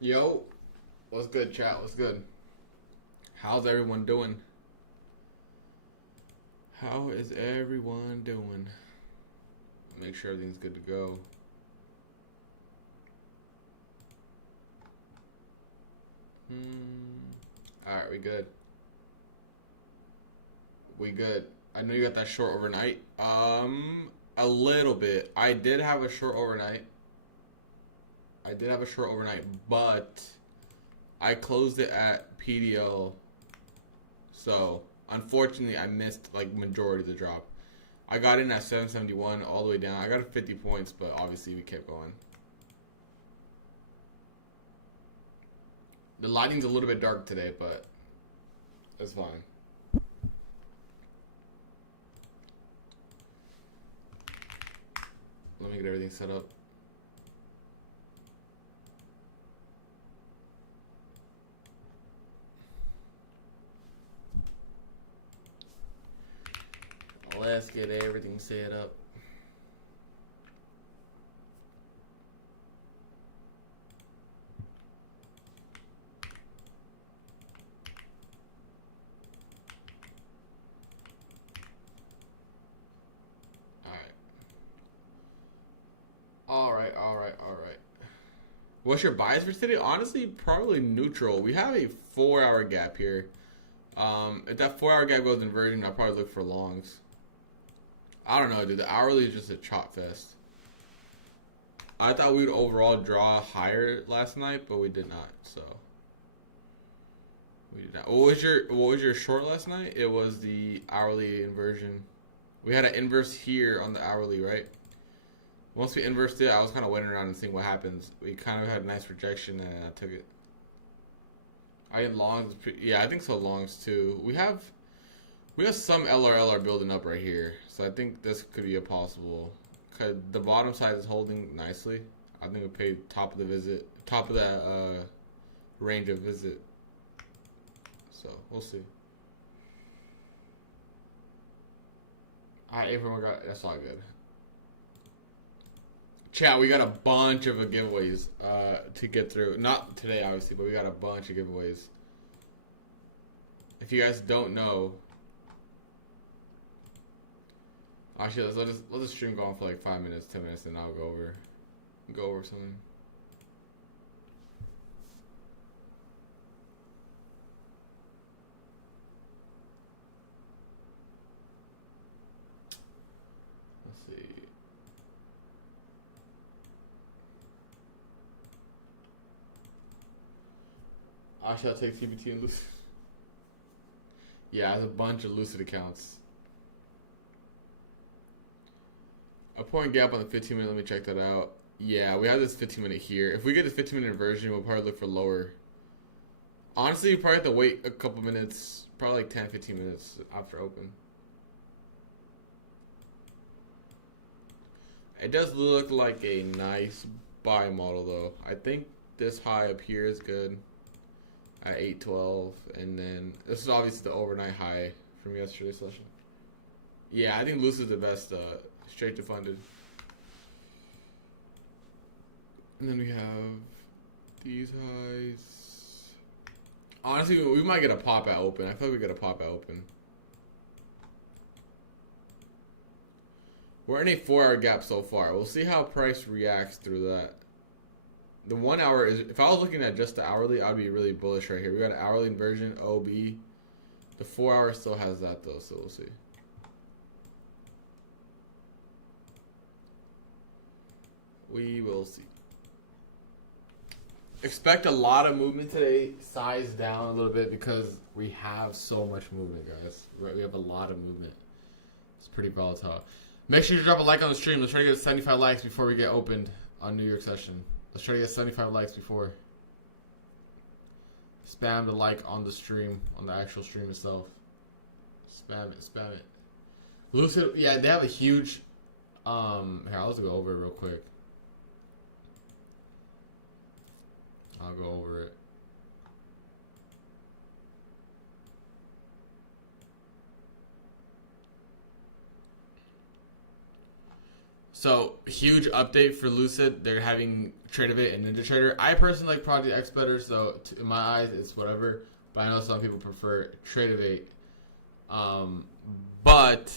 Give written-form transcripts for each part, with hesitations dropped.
Yo, what's good, chat? What's good? How's everyone doing? How is everyone doing? Make sure everything's good to go. Alright, we good. We good. I know you got that short overnight. A little bit. I did have a short overnight. But I closed it at PDL. So, unfortunately, I missed like majority of the drop. I got in at 771 all the way down. I got 50 points, but obviously we kept going. The lighting's a little bit dark today, but it's fine. Let me get everything set up. Let's get everything set up. Alright. What's your bias for today? Honestly, probably neutral. We have a 4-hour gap here. If that 4-hour gap goes inversion, I'll probably look for longs. I don't know, dude. The hourly is just a chop fest. I thought we would overall draw higher last night, but we did not. So we did not. What was your short last night? It was the hourly inversion. We had an inverse here on the hourly, right? Once we inversed it, I was kind of waiting around and seeing what happens. We kind of had a nice rejection, and I took it. I had longs. Yeah, I think so. Longs too. We have some LRL building up right here, so I think this could be a possible. Cause the bottom side is holding nicely. I think we paid top of that range of visit. So we'll see. Alright, everyone that's all good. Chat, we got a bunch of giveaways to get through. Not today, obviously, but we got a bunch of giveaways. If you guys don't know, actually, let the stream go on for like 5 minutes, 10 minutes, and I'll go over something. Let's see. Actually, I'll take CBT and Lucid. Yeah, there's a bunch of Lucid accounts. A point gap on the 15-minute. Let me check that out. Yeah, we have this 15-minute here. If we get this 15-minute inversion, we'll probably look for lower. Honestly, you probably have to wait a couple minutes, probably like 10, 15 minutes after open. It does look like a nice buy model, though. I think this high up here is good at 812, and then this is obviously the overnight high from yesterday's session. Yeah, I think Lucid is the best straight to funded. And then we have these highs. Honestly, we might get a pop at open. I feel like we get a pop at open. We're in a 4-hour gap so far. We'll see how price reacts through that. The 1 hour is, if I was looking at just the hourly, I'd be really bullish right here. We got an hourly inversion, OB. The 4-hour still has that though, so we'll see. We will see. Expect a lot of movement today. Size down a little bit because we have so much movement, guys. We have a lot of movement. It's pretty volatile. Make sure you drop a like on the stream. Let's try to get 75 likes before we get opened on New York session. Let's try to get 75 likes before. Spam the like on the stream, on the actual stream itself. Spam it. Lucid, yeah, they have a huge, here, I'll just go over it real quick. I'll go over it. So huge update for Lucid. They're having Tradeovate and NinjaTrader. I personally like Project X better, so in my eyes it's whatever. But I know some people prefer Tradeovate. But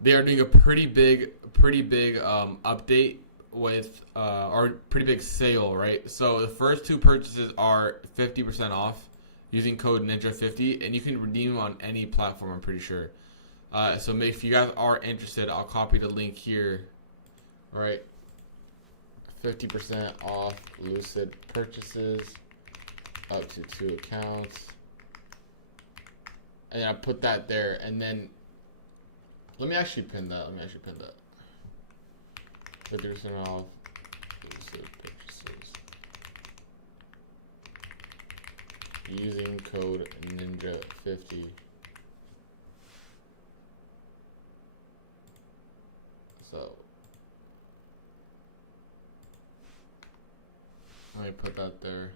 they are doing a pretty big update with or pretty big sale, right? So the first two purchases are 50% off using code Ninja50, and you can redeem them on any platform. I'm pretty sure. So if you guys are interested, I'll copy the link here. All right, 50% off Lucid purchases up to 2 accounts, and then I put that there, and then let me actually pin that. 50% off Lucid purchases using code Ninja50. So let me put that there.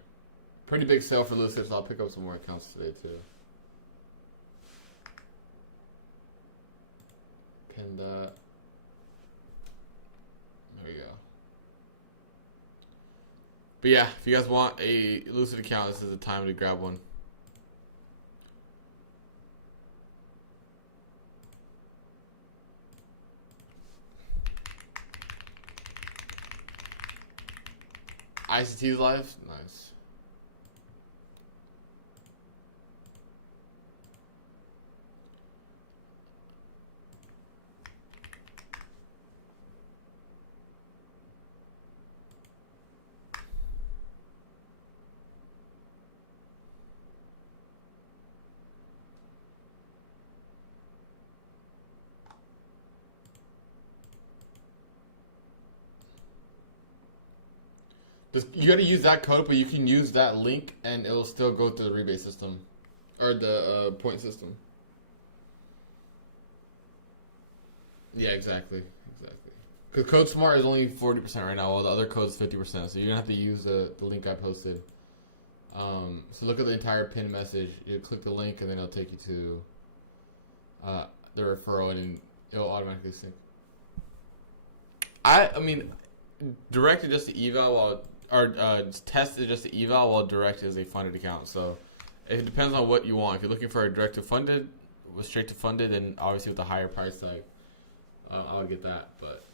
Pretty big sale for Lucid, so I'll pick up some more accounts today too. Pin that. There we go. But yeah, if you guys want a Lucid account, this is the time to grab one. ICT's live? Nice. You gotta use that code, but you can use that link and it'll still go to the rebate system. Or the point system. Yeah, exactly. Because Code Smart is only 40% right now, while the other code's 50%. So you're gonna have to use the link I posted. So look at the entire pin message. You click the link and then it'll take you to the referral, and it'll automatically sync. I mean, direct is just the eval, while test is just the eval, while direct is a funded account. So it depends on what you want. If you're looking for a direct to funded, with straight to funded, and obviously with a higher price tag, I'll get that. But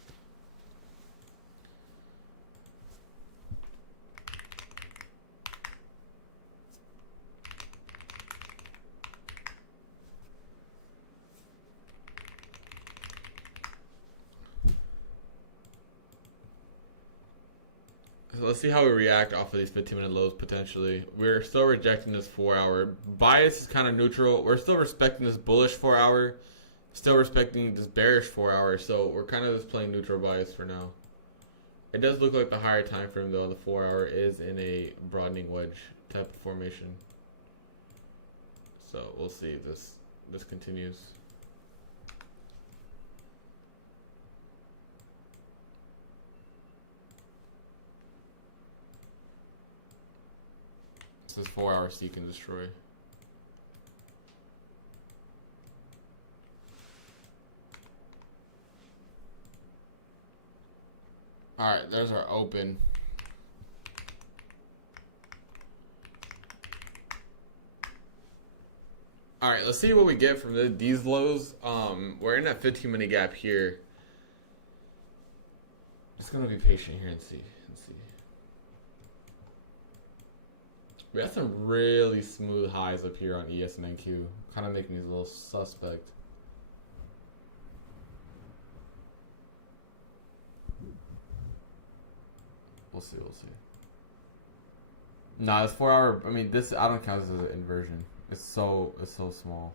so let's see how we react off of these 15-minute lows potentially. We're still rejecting this 4-hour. Bias is kind of neutral. We're still respecting this bullish 4-hour. Still respecting this bearish 4-hour. So we're kind of just playing neutral bias for now. It does look like the higher time frame though, the 4-hour, is in a broadening wedge type of formation. So we'll see if this continues. This is 4-hour seek and destroy. Alright, there's our open. Alright, let's see what we get from these lows. We're in that 15-minute gap here. Just gonna be patient here and see. We have some really smooth highs up here on ES and NQ, kind of making these a little suspect. We'll see. Nah, this 4-hour. I mean, this I don't count this as an inversion. It's so small.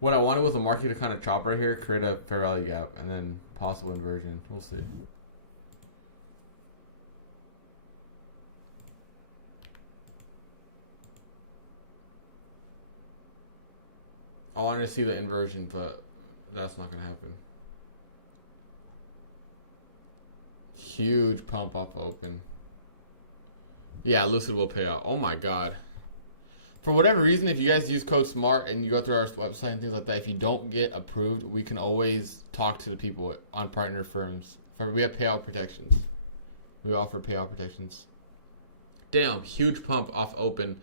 What I wanted was a market to kind of chop right here, create a fair value gap, and then possible inversion. We'll see. I wanted to see the inversion, but that's not going to happen. Huge pump off open. Yeah, Lucid will pay out. Oh my god. For whatever reason, if you guys use code SMART and you go through our website and things like that, if you don't get approved, we can always talk to the people on partner firms. We have payout protections. We offer payout protections. Damn, huge pump off open.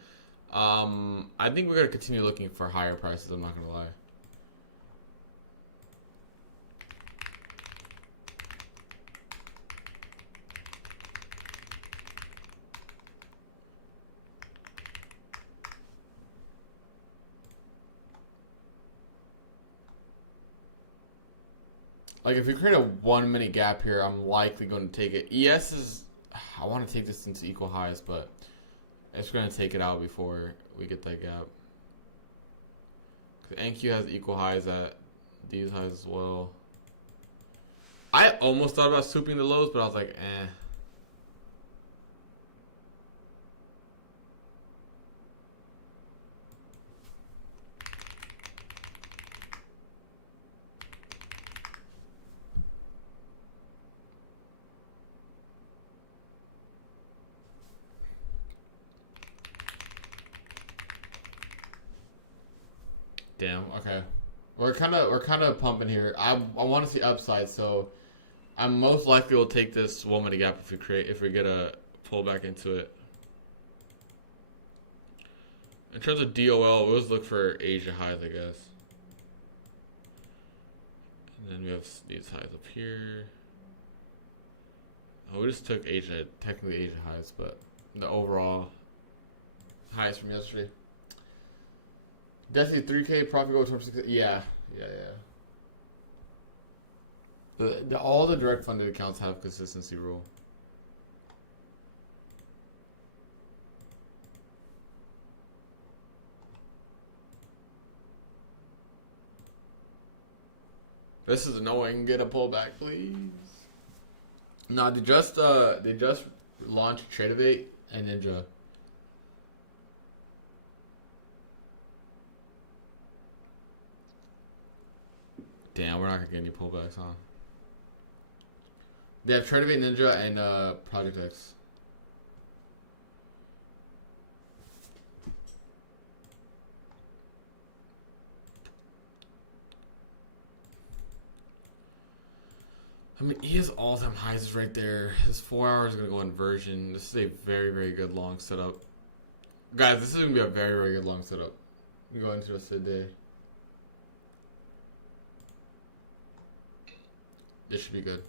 I think we're going to continue looking for higher prices, I'm not going to lie. Like, if we create a 1 minute gap here, I'm likely going to take it. ES is... I want to take this into equal highs, but it's going to take it out before we get that gap. Because NQ has equal highs at these highs as well. I almost thought about swooping the lows, but I was like, eh. Damn. Okay. We're kind of pumping here. I want to see upside, so I'm most likely will take this 1 minute gap if we get a pullback into it. In terms of DOL, we'll always look for Asia highs, I guess. And then we have these highs up here. Oh, we just took Asia, technically Asia highs, but the overall highs from yesterday. Definitely 3K profit goal towards 6K. Yeah. All the direct funded accounts have consistency rule. This is annoying. Get a pullback, please. No, they just launched Tradeovate and Ninja. Damn, we're not gonna get any pullbacks, huh? They have Tradeovate Ninja and Project X. I mean, he has all-time highs right there. His 4 hours is gonna go inversion. This is a very, very good long setup, guys. This is gonna be a very, very good long setup. We go into the Lucid day. This should be good.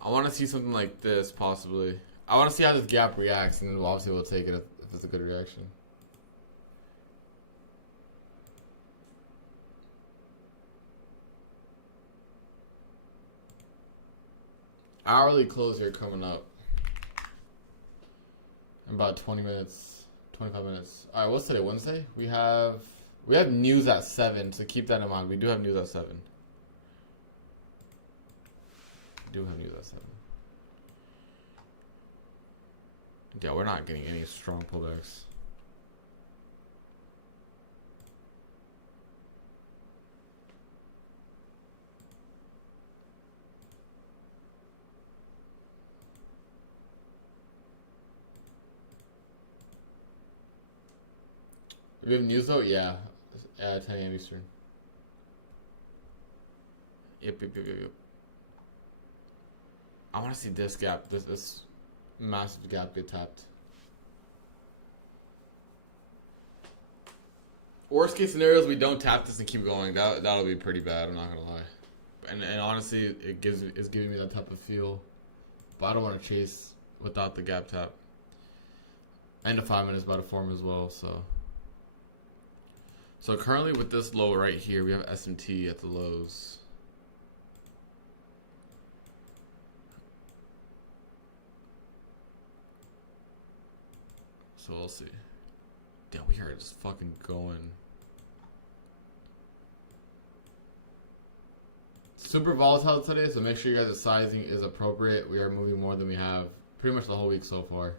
I want to see something like this, possibly. I want to see how this gap reacts, and then obviously we'll take it if it's a good reaction. Hourly close here coming up. In about 20 minutes, 25 minutes. All right, what's today? Wednesday? We have news at 7, so keep that in mind. We do have news at 7. Yeah, we're not getting any strong pullbacks. We have news though? Yeah. 10 a.m. Eastern. Yep. I want to see this gap, this massive gap get tapped. Worst case scenarios, we don't tap this and keep going. That'll be pretty bad. I'm not gonna lie. And honestly, it's giving me that type of feel. But I don't want to chase without the gap tap. And the 5 minutes about to form as well. So currently with this low right here, we have SMT at the lows. So we'll see. Damn, we are just fucking going. super volatile today, so make sure you guys' sizing is appropriate. We are moving more than we have pretty much the whole week so far.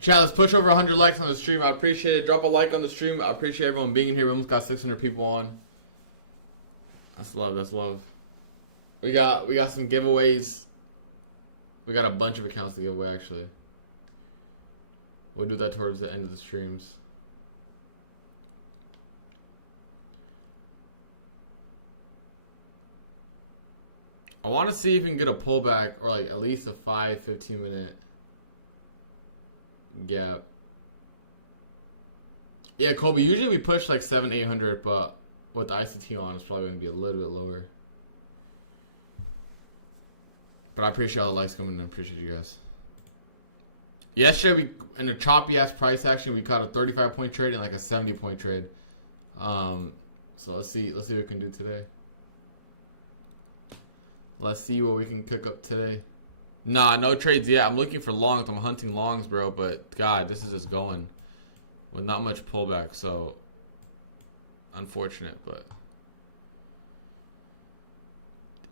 Chat, let's push over 100 likes on the stream. I appreciate it. Drop a like on the stream. I appreciate everyone being here. We almost got 600 people on. That's love. That's love. We got some giveaways. We got a bunch of accounts to give away, actually. We'll do that towards the end of the streams. I want to see if we can get a pullback or like at least a 5-15 minute gap. Yeah, Kobe, usually we push like 700-800, but with the ICT on, it's probably going to be a little bit lower. But I appreciate all the likes coming in. I appreciate you guys. Yesterday, in a choppy ass price action, we caught a 35-point trade and like a 70-point trade. So let's see what we can do today. Let's see what we can cook up today. Nah, no trades yet. I'm looking for longs. I'm hunting longs, bro. But God, this is just going with not much pullback. So unfortunate, but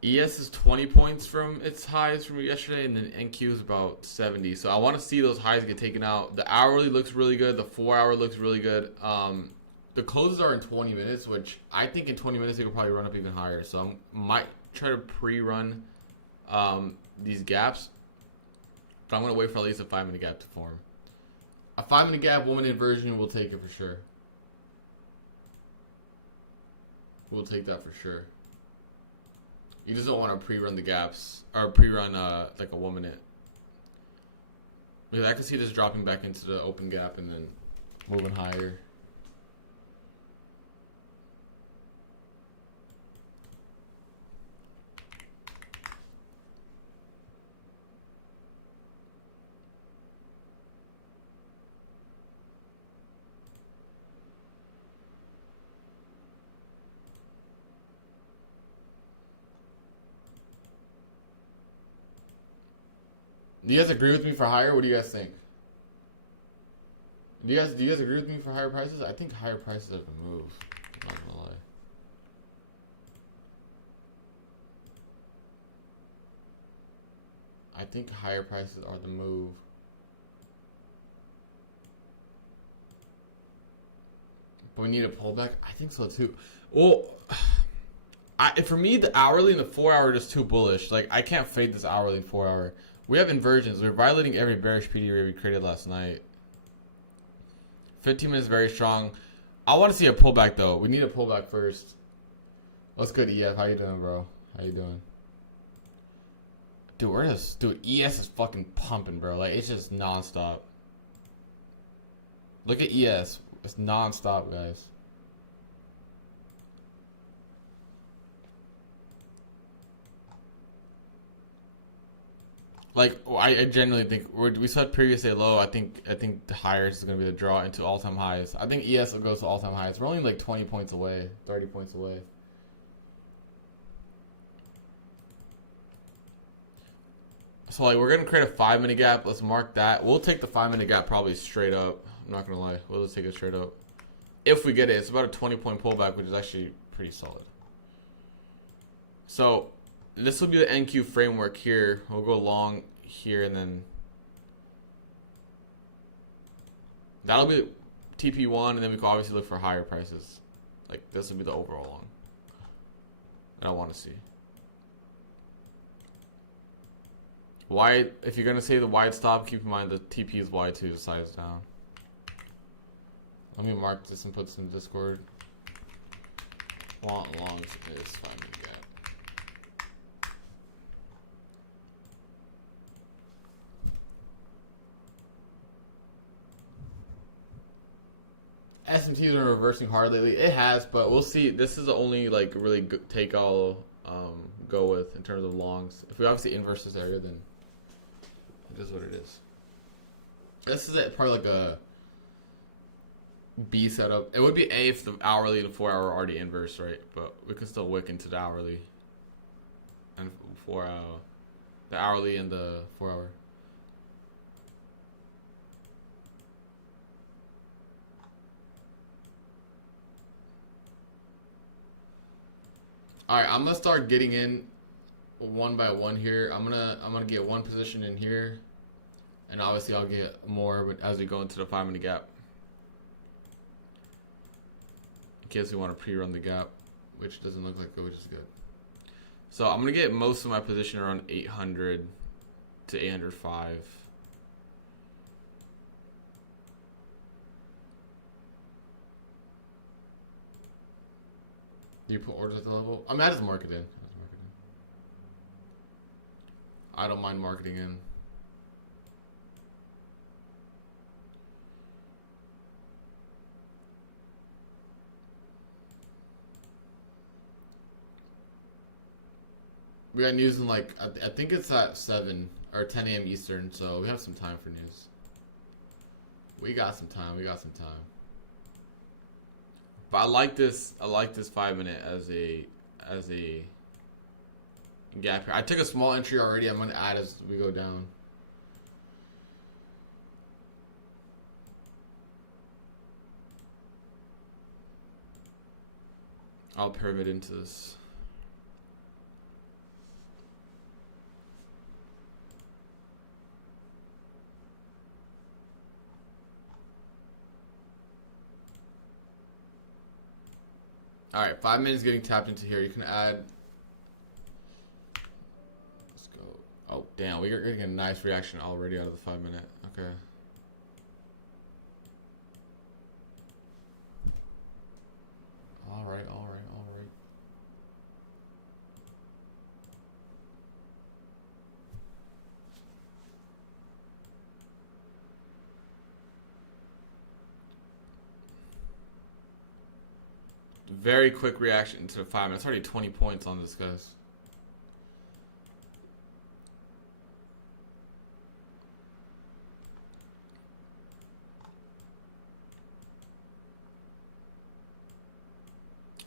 ES is 20 points from its highs from yesterday, and then NQ is about 70. So I want to see those highs get taken out. The hourly looks really good. The 4-hour looks really good. The closes are in 20 minutes, which I think in 20 minutes they could probably run up even higher. So I might try to pre-run these gaps. But I'm going to wait for at least a 5-minute gap to form. A 5-minute gap, 1-minute inversion, we'll take it for sure. We'll take that for sure. You just don't want to pre-run the gaps, or pre-run like a 1-minute. Because I can see this dropping back into the open gap and then moving higher. Do you guys agree with me for higher? What do you guys think? Do you guys agree with me for higher prices? I think higher prices are the move. I'm not gonna lie. I think higher prices are the move. But we need a pullback? I think so too. Well, for me, the hourly and the 4-hour are just too bullish. Like, I can't fade this hourly and 4-hour. We have inversions. We're violating every bearish PD rate we created last night. 15 minutes very strong. I want to see a pullback though. We need a pullback first. What's good, EF? How you doing, bro? How you doing? Dude, ES is fucking pumping, bro. Like, it's just nonstop. Look at ES. It's nonstop, guys. Like, I genuinely think we said previously low. I think the higher is going to be the draw into all-time highs. I think ES will go to all-time highs. We're only like 20 points away, 30 points away. So like, we're going to create a 5-minute gap. Let's mark that. We'll take the 5-minute gap probably straight up. I'm not going to lie. We'll just take it straight up. If we get it, it's about a 20-point pullback, which is actually pretty solid. So this will be the NQ framework here. We'll go long here, and then that'll be TP1, and then we can obviously look for higher prices. Like, this will be the overall long that I want to see. Wide, if you're going to say the wide stop, keep in mind the TP is wide too, the size down. Let me mark this and put this in Discord. Long is 5-minute gap. S&Ps are reversing hard lately. It has, but we'll see. This is the only like really good take I'll go with in terms of longs. If we obviously inverse this area, then it is what it is. This is it, probably like a B setup. It would be A if the hourly and 4 hour are already inverse, right? But we can still wick into the hourly and 4 hour, the hourly and the 4 hour. All right, I'm gonna start getting in one by one here. I'm gonna get one position in here, and obviously I'll get more, but as we go into the 5 minute gap, in case we want to pre-run the gap, which doesn't look like it, which is good. So I'm gonna get most of my position around 800 to 805. Do you put orders at the level? I mean, I just mark it in. I don't mind marketing in. We got news in like, I think it's at 7 or 10 a.m. Eastern, so we have some time for news. We got some time. But I like this 5 minute as a gap here. I took a small entry already. I'm gonna add as we go down. I'll pivot into this. All right, 5 minutes getting tapped into here. You can add. Let's go. Oh, damn. We're getting a nice reaction already out of the 5 minute. Okay. All right. Very quick reaction to the 5 minutes. Already 20 points on this, guys.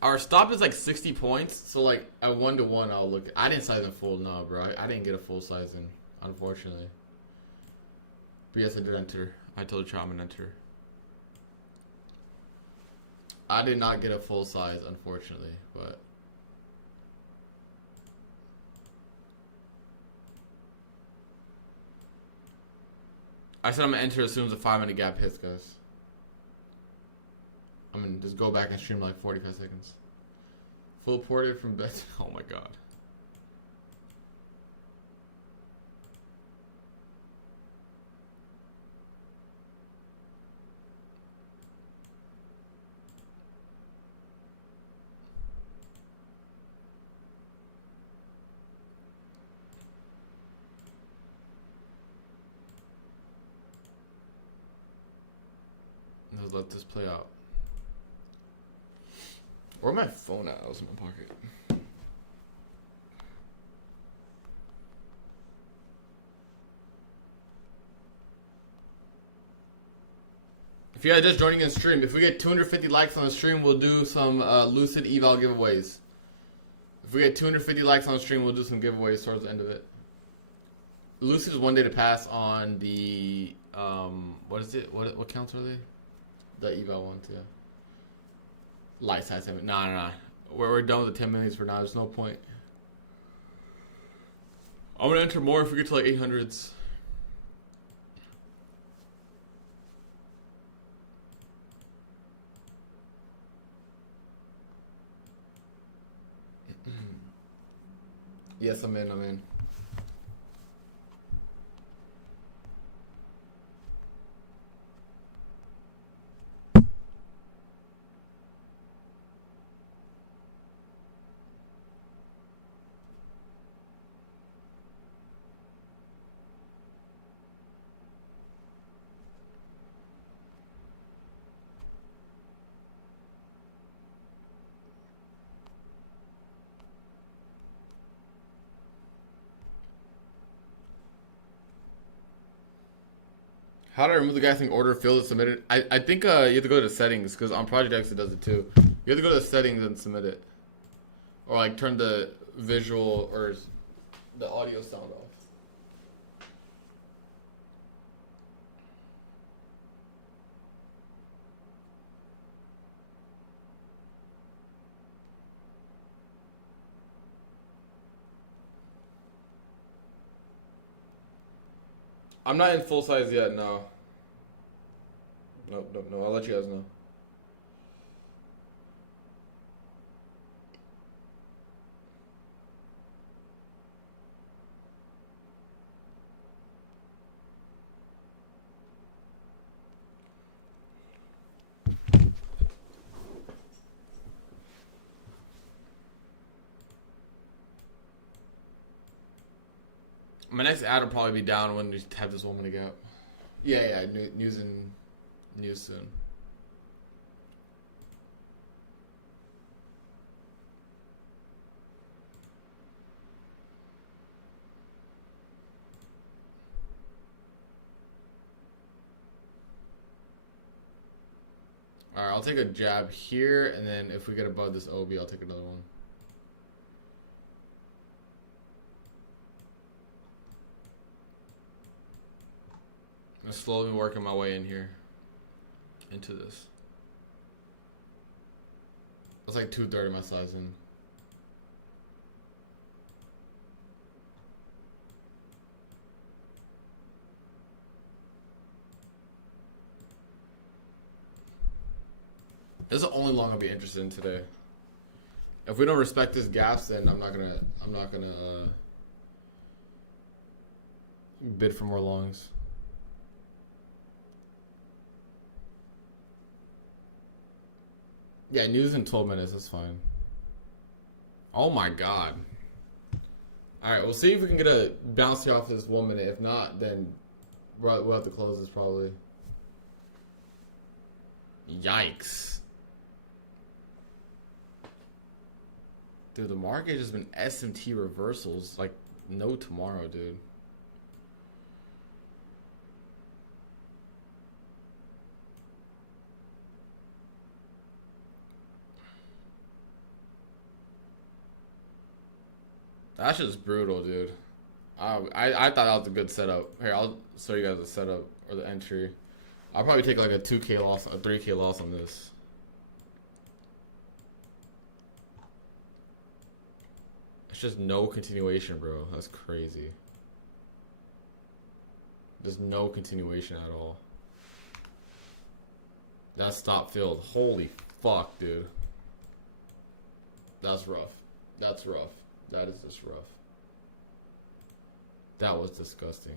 Our stop is like 60 points, so like at 1-to-1, I'll look. I didn't size in full, no, bro. I didn't get a full size in, unfortunately. But yes, I did enter. I told you I'm gonna enter. I did not get a full size, unfortunately, but I said I'm gonna enter as soon as the 5 minute gap hits, guys. I'm gonna just go back and stream like 45 seconds. Full ported from best. Oh my god. Let's let this play out. Where's my phone at? That was in my pocket. If you guys just joining in stream, if we get 250 likes on the stream, we'll do some Lucid eval giveaways. If we get 250 likes on the stream, we'll do some giveaways towards the end of it. Lucid is 1 day to pass on the what is it? What counts are they? The eval ones, yeah. Light size 7. Nah. We're done with the 10 minutes for now. There's no point. I'm gonna enter more if we get to like 800s. Yes, I'm in. How do I remove the guy saying order filled and submitted? I think you have to go to the settings because on Project X it does it too. You have to go to the settings and submit it, or like turn the visual or the audio sound off. I'm not in full size yet, no. No. I'll let you guys know. My next ad will probably be down when we have this 1 minute gap. Yeah. News soon. Alright, I'll take a jab here, and then if we get above this OB, I'll take another one. I'm slowly working my way in here. Into this. That's like 2/3 of my size in. This is the only long I'll be interested in today. If we don't respect this gaps, then I'm not gonna bid for more longs. Yeah, news in 12 minutes. That's fine. Oh my god. All right, we'll see if we can get a bounce here off this 1 minute. If not, then we'll have to close this probably. Yikes. Dude, the market has been SMT reversals like no tomorrow, dude. That's just brutal, dude. I thought that was a good setup. Here, I'll show you guys the setup or the entry. I'll probably take like a 2K loss, a 3K loss on this. It's just no continuation, bro. That's crazy. There's no continuation at all. That stop filled. Holy fuck, dude. That's rough. That's rough. That is just rough. That was disgusting.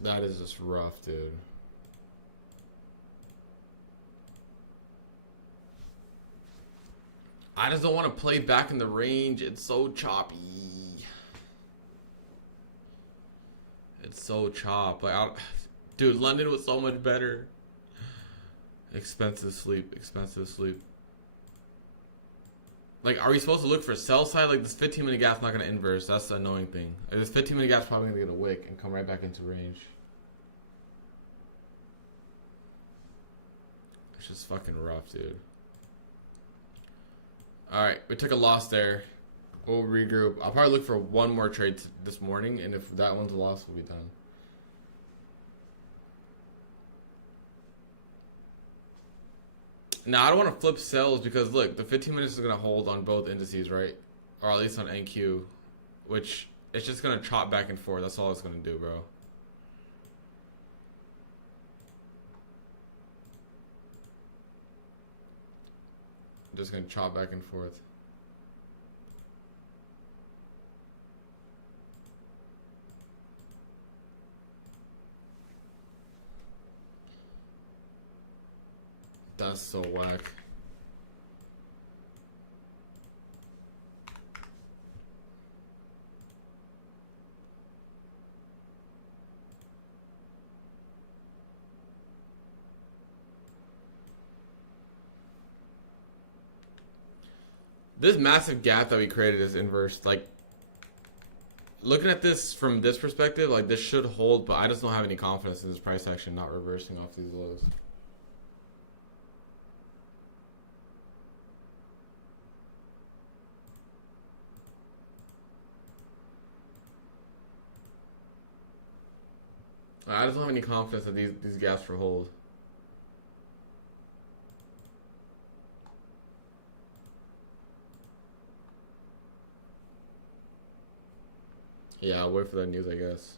That is just rough, dude. I just don't want to play back in the range. It's so choppy. It's so chopped. Like, dude, London was so much better. Expensive sleep. Expensive sleep. Like, are we supposed to look for sell side? Like, this 15-minute gap's not going to inverse. That's the annoying thing. Like, this 15-minute gap's probably going to get a wick and come right back into range. It's just fucking rough, dude. Alright, we took a loss there. We'll regroup. I'll probably look for one more trade this morning, and if that one's a loss, we'll be done. Now, I don't want to flip sells because, look, the 15 minutes is going to hold on both indices, right? Or at least on NQ, which it's just going to chop back and forth. That's all it's going to do, bro. Just going to chop back and forth. That's so whack. This massive gap that we created is inverse. Like, looking at this from this perspective, like this should hold, but I just don't have any confidence in this price action not reversing off these lows. I just don't have any confidence that these gaps will hold. Yeah, I'll wait for that news, I guess.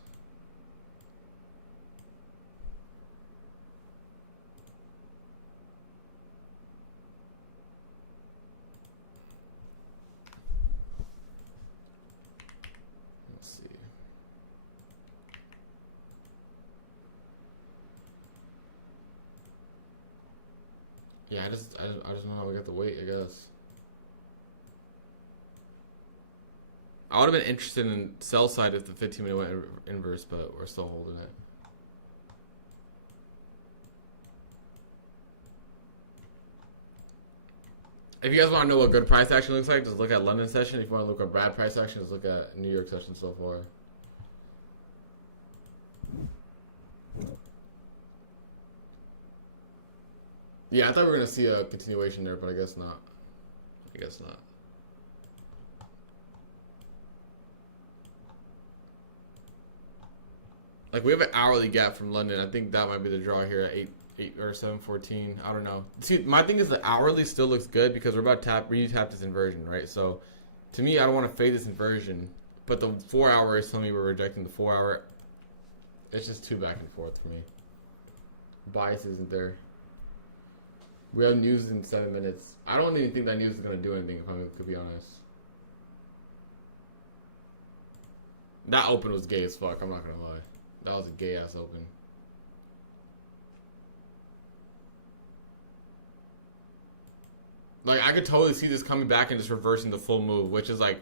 Let's see. Yeah, I just don't know. We got to wait, I guess. I would have been interested in sell side if the 15-minute went inverse, but we're still holding it. If you guys want to know what good price action looks like, just look at London session. If you want to look at bad price action, just look at New York session so far. Yeah, I thought we were going to see a continuation there, but I guess not. I guess not. Like, we have an hourly gap from London. I think that might be the draw here at 8 or 714. I don't know. See, my thing is the hourly still looks good because we're about to retap this inversion, right? So, to me, I don't want to fade this inversion. But the 4 hour is telling me we're rejecting the 4 hour. It's just too back and forth for me. Bias isn't there. We have news in 7 minutes. I don't even think that news is going to do anything, if I could be honest. That open was gay as fuck, I'm not going to lie. That was a gay ass open. Like, I could totally see this coming back and just reversing the full move, which is like,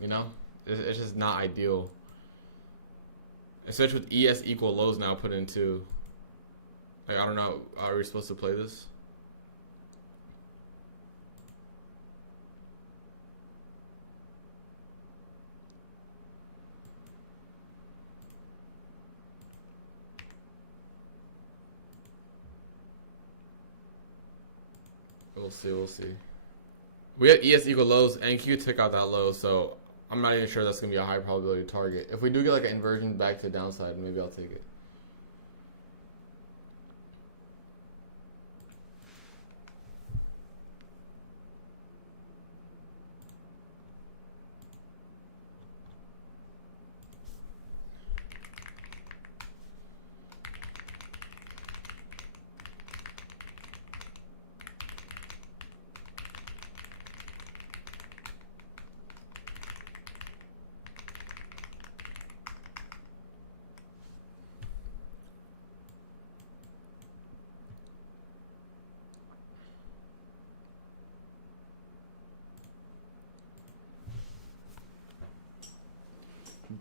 you know, it's just not ideal. Especially with ES equal lows now put into. Like, I don't know, are we supposed to play this? We'll see, we'll see. We have ES equal lows, and Q took out that low, so I'm not even sure that's going to be a high probability target. If we do get like an inversion back to the downside, maybe I'll take it.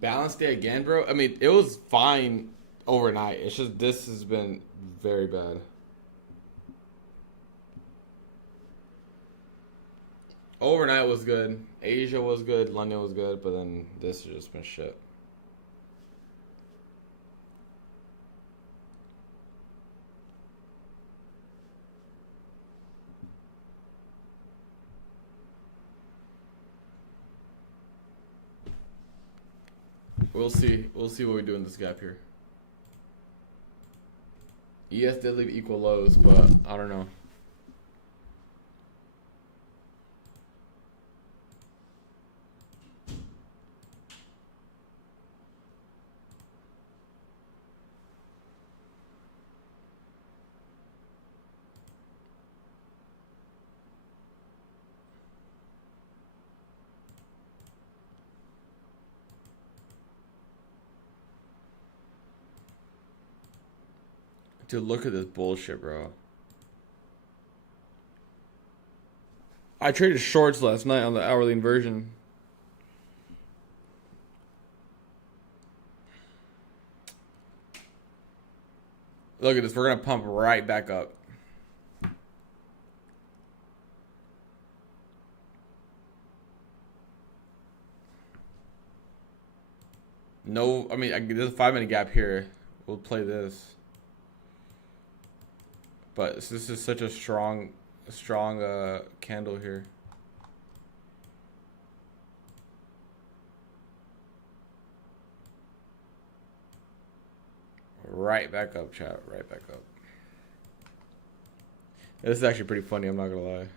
Balance day again, bro. I mean, it was fine overnight. It's just this has been very bad. Overnight was good. Asia was good. London was good. But then this has just been shit. We'll see. We'll see what we do in this gap here. ES did leave equal lows, but I don't know. Dude, look at this bullshit, bro. I traded shorts last night on the hourly inversion. Look at this. We're going to pump right back up. No, I mean, there's a 5-minute gap here. We'll play this. But this is such a strong candle here. Right back up, chat. Right back up. This is actually pretty funny, I'm not gonna lie.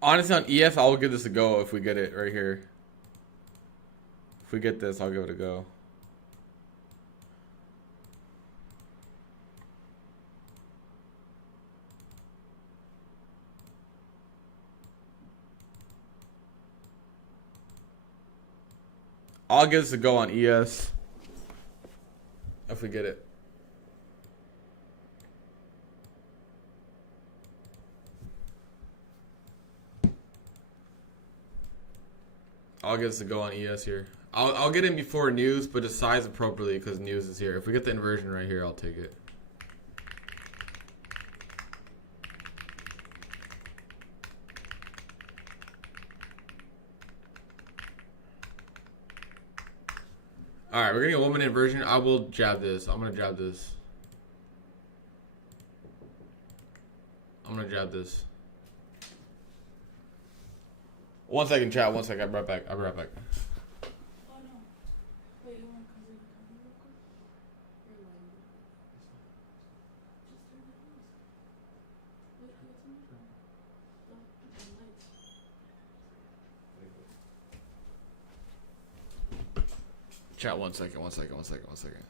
Honestly, on ES, I'll give this a go if we get it right here. If we get this, I'll give it a go. I'll give this a go on ES if we get it. I'll give this a go on ES here. I'll get in before news, but just size appropriately because news is here. If we get the inversion right here, I'll take it. Alright, we're getting a 1-minute inversion. I will jab this. I'm going to jab this. I'm going to jab this. 1 second, chat. 1 second. I'll be right back. I'll be right back. Oh no. Wait, you want to cover the camera real quick? Or like, just turn the lights. Wait, what's in the phone? The lights. Chat, 1 second. 1 second. 1 second. 1 second.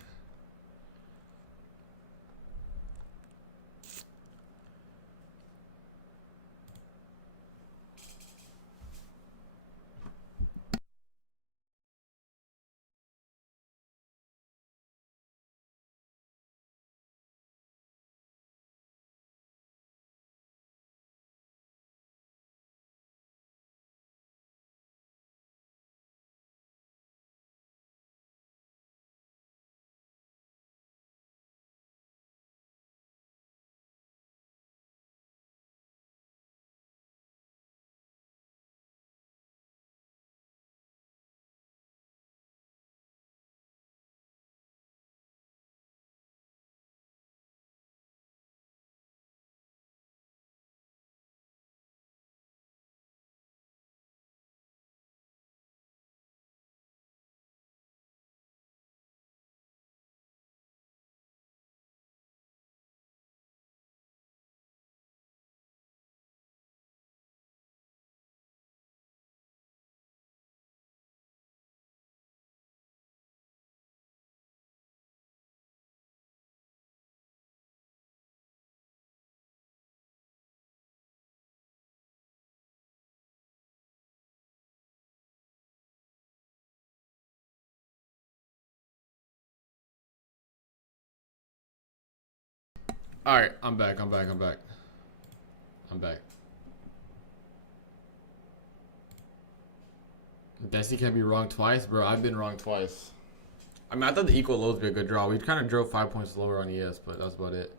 Alright, I'm back. I'm back. I'm back. I'm back. Desi can't be wrong twice? Bro, I've been wrong twice. I mean, I thought the equal lows would be a good draw. We kind of drove 5 points lower on ES, but that's about it.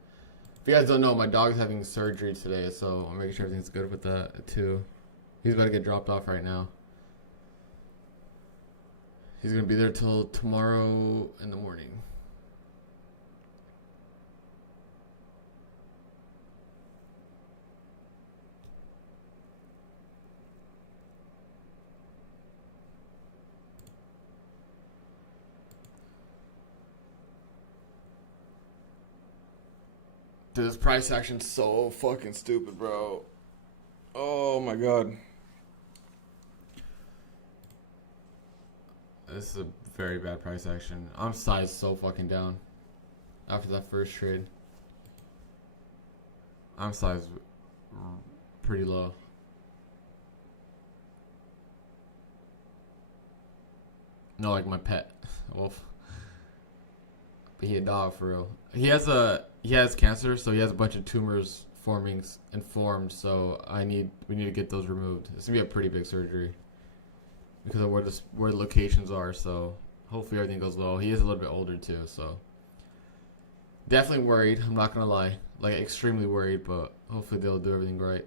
If you guys don't know, my dog's having surgery today, so I'm making sure everything's good with that, too. He's about to get dropped off right now. He's going to be there till tomorrow in the morning. Dude, this price action's so fucking stupid, bro. Oh my god. This is a very bad price action. I'm sized so fucking down after that first trade. I'm sized pretty low. No, like my pet, Wolf. But he a dog for real. He has cancer, so he has a bunch of tumors forming and formed. So we need to get those removed. It's gonna be a pretty big surgery because of where the locations are. So hopefully everything goes well. He is a little bit older too, so definitely worried. I'm not gonna lie, like extremely worried, but hopefully they'll do everything right.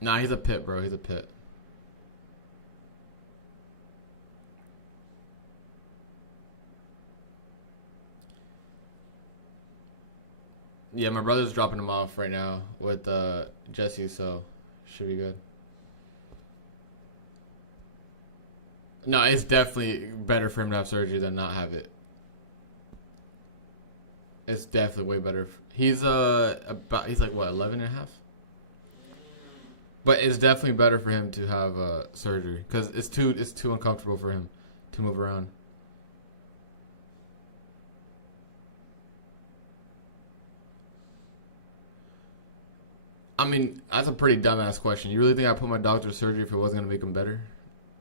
Nah, he's a pit, bro. He's a pit. Yeah, my brother's dropping him off right now with Jesse, so should be good. No, it's definitely better for him to have surgery than not have it. It's definitely way better. He's like what 11 and a half. But it's definitely better for him to have surgery because it's too uncomfortable for him to move around. I mean, that's a pretty dumbass question. You really think I put my dog through surgery if it wasn't gonna make him better?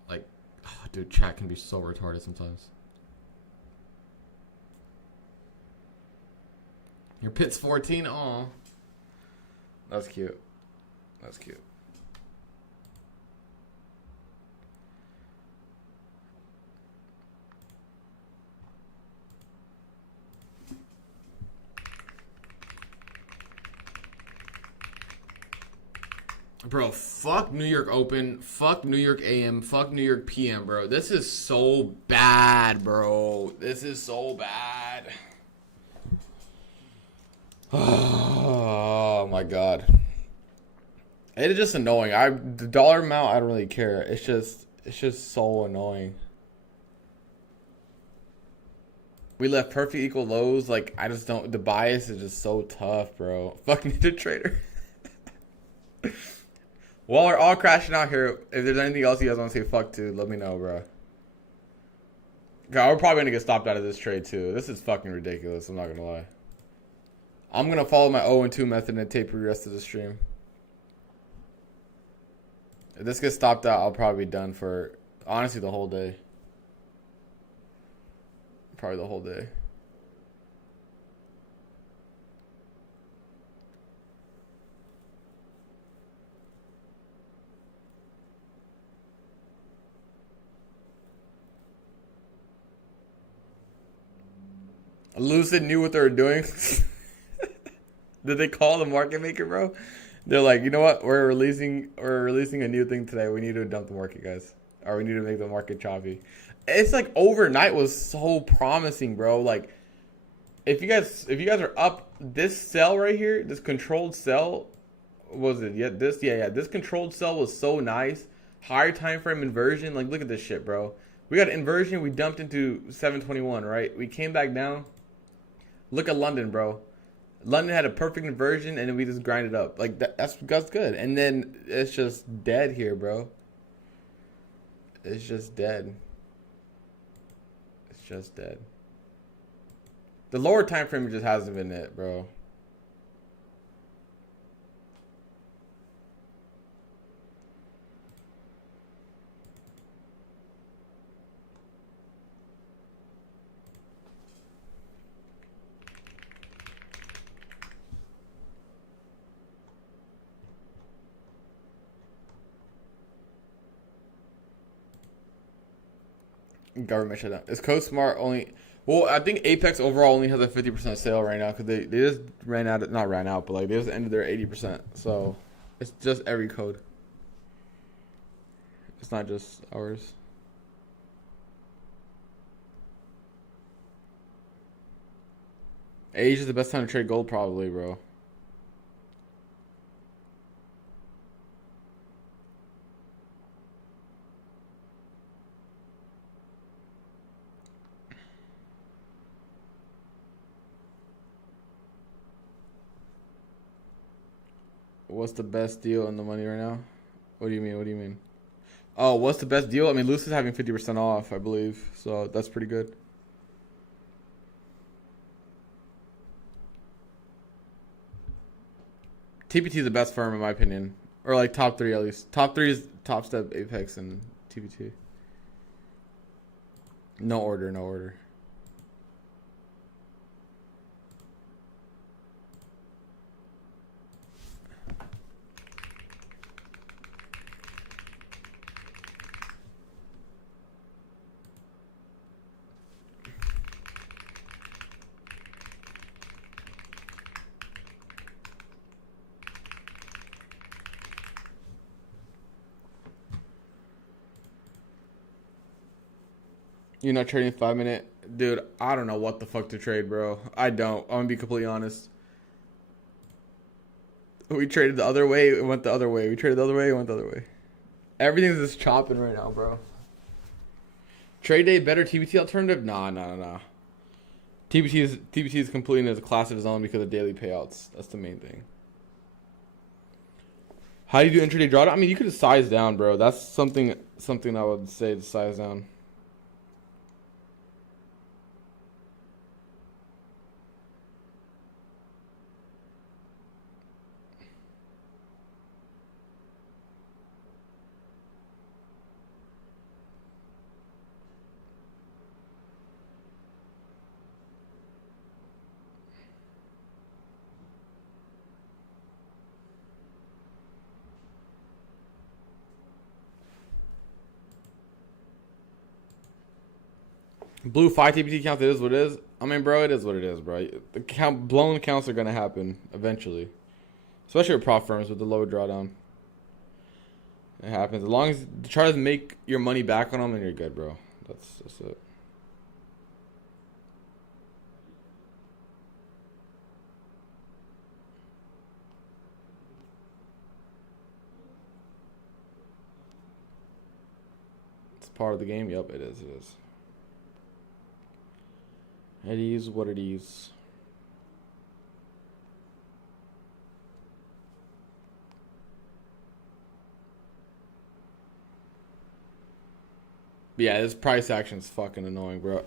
Like, oh, dude, chat can be so retarded sometimes. Your pit's 14. Aw, that's cute. That's cute. Bro, fuck New York Open, fuck New York AM, fuck New York PM, bro. This is so bad, bro. This is so bad. Oh my god. It is just annoying. The dollar amount I don't really care. It's just so annoying. We left perfect equal lows. Like I just don't. The bias is just so tough, bro. Fuck Ninja Trader. While we're all crashing out here, if there's anything else you guys want to say fuck to, let me know, bro. God, we're probably gonna get stopped out of this trade too. This is fucking ridiculous. I'm not gonna lie. I'm gonna follow my 0-2 method and taper the rest of the stream. If this gets stopped out, I'll probably be done for honestly the whole day. Probably the whole day. Lucid knew what they were doing. Did they call the market maker, bro? They're like, you know what? We're releasing a new thing today. We need to dump the market, guys, or we need to make the market choppy. It's like overnight was so promising, bro. Like, if you guys are up, this sell right here, this controlled sell, what was it? Yeah, this controlled sell was so nice. Higher time frame inversion. Like, look at this shit, bro. We got inversion. We dumped into 721, right? We came back down. Look at London, bro. London had a perfect inversion, and then we just grinded up. Like, that's good. And then it's just dead here, bro. It's just dead. It's just dead. The lower time frame just hasn't been it, bro. Government shutdown. Is CoSmart only? Well, I think Apex overall only has a 50% sale right now because they just ran out. Not ran out, but like they just ended their 80%. So it's just every code. It's not just ours. Age is the best time to trade gold, probably, bro. What's the best deal in the money right now? What do you mean? What do you mean? Oh, what's the best deal? I mean, Lucid's having 50% off, I believe. So that's pretty good. TPT is the best firm in my opinion. Or like top 3 at least. Top 3 is Top Step, Apex, and TPT. No order, no order. You're not trading 5-minute? Dude, I don't know what the fuck to trade, bro. I don't. I'm gonna be completely honest. We traded the other way, it went the other way. We traded the other way, it went the other way. Everything's just chopping right now, bro. Trade day, better TBT alternative? Nah. TBT is completing as a class of its own because of daily payouts. That's the main thing. How do you do intraday drawdown? I mean, you could size down, bro. That's something I would say to size down. Blue 5 TPT counts, it is what it is. I mean, bro, it is what it is, bro. The blown counts are going to happen eventually. Especially with prop firms with the low drawdown. It happens. As long as the chart doesn't make your money back on them, then you're good, bro. That's it. It's part of the game. Yep, it is. It is. It is what it is. But yeah, this price action is fucking annoying, bro.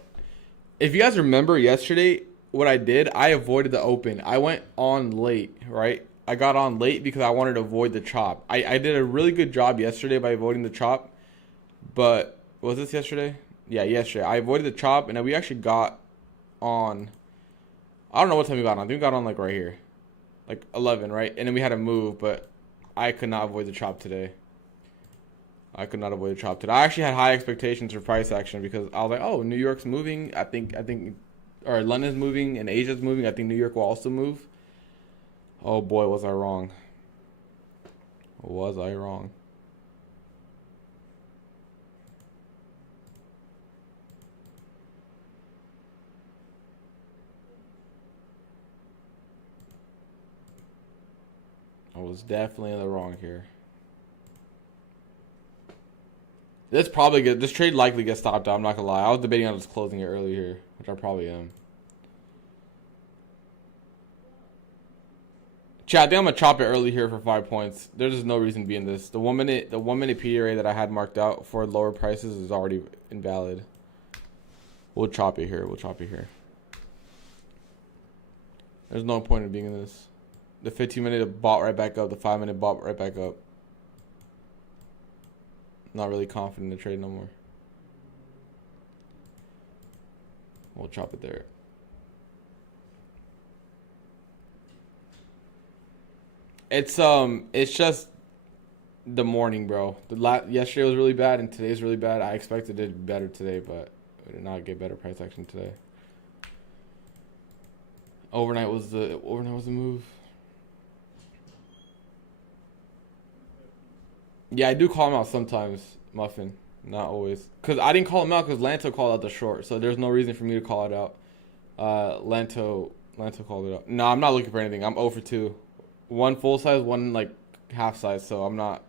If you guys remember yesterday, what I did, I avoided the open. I went on late, right? I got on late because I wanted to avoid the chop. I did a really good job yesterday by avoiding the chop. But, was this yesterday? Yeah, yesterday. I avoided the chop, and then we actually got on, I don't know what time we got on. I think we got on like right here, like 11, right? And then we had to move, but I could not avoid the chop today. I actually had high expectations for price action because I was like, oh, New York's moving. I think, or London's moving and Asia's moving. I think New York will also move. Oh boy, was I wrong. Was I wrong? I was definitely in the wrong here. This probably this trade likely gets stopped out. I'm not gonna lie. I was debating on just closing it early here, which I probably am. Chat, I think I'm gonna chop it early here for 5 points. There's just no reason to be in this. The 1 minute PRA that I had marked out for lower prices is already invalid. We'll chop it here. There's no point in being in this. The 15-minute bought right back up. The 5-minute bought right back up. Not really confident in the trade no more. We'll chop it there. It's just the morning, bro. Yesterday was really bad and today's really bad. I expected it to be better today, but we did not get better price action today. Overnight was the move. Yeah, I do call him out sometimes, Muffin. Not always. Because I didn't call him out because Lanto called out the short. So there's no reason for me to call it out. Lanto called it out. No, I'm not looking for anything. I'm 0 for 2. One full size, one like half size. So I'm not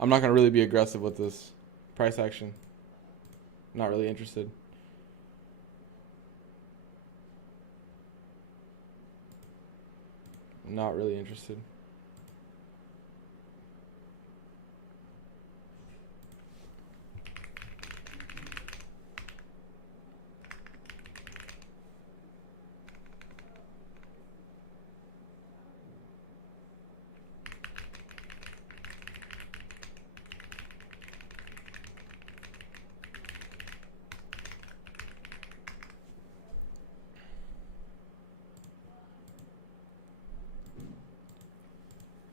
going to really be aggressive with this price action. Not really interested. Not really interested.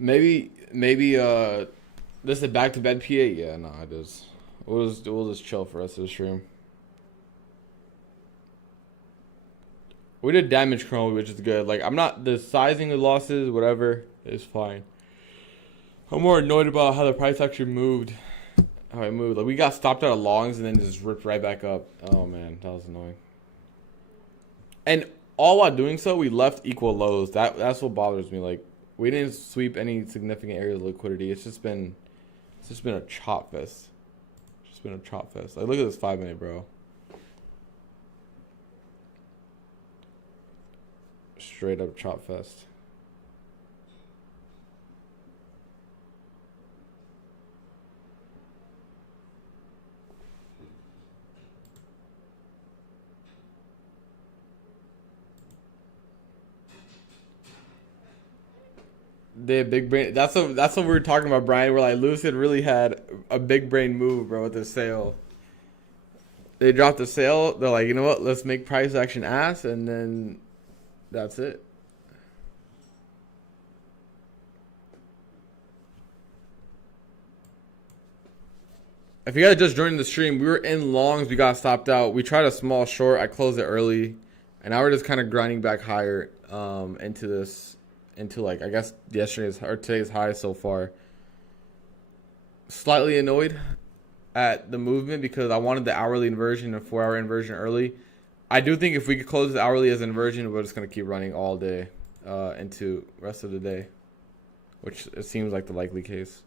Maybe this is a back to bed PA. Yeah, no, it is. We'll just chill for the rest of the stream. We did damage chrome, which is good. Like, I'm not the sizing of losses, whatever is fine. I'm more annoyed about how the price actually moved. How it moved. Like, we got stopped out of longs and then just ripped right back up. Oh man, that was annoying. And all while doing so, we left equal lows. That's what bothers me. Like, we didn't sweep any significant areas of liquidity. It's just been a chop fest. It's just been a chop fest. Like, look at this 5-minute, bro. Straight up chop fest. They have big brain. That's what we were talking about, Brian. We're like, Lucid really had a big brain move, bro, with the sale. They dropped the sale. They're like, you know what? Let's make price action ass, and then that's it. If you guys just joined the stream, we were in longs. We got stopped out. We tried a small short. I closed it early, and now we're just kind of grinding back higher into this. Into, like, I guess yesterday's or today's high so far. Slightly annoyed at the movement because I wanted the hourly inversion and 4-hour inversion early. I do think if we could close the hourly as inversion, we're just going to keep running all day into rest of the day, which it seems like the likely case.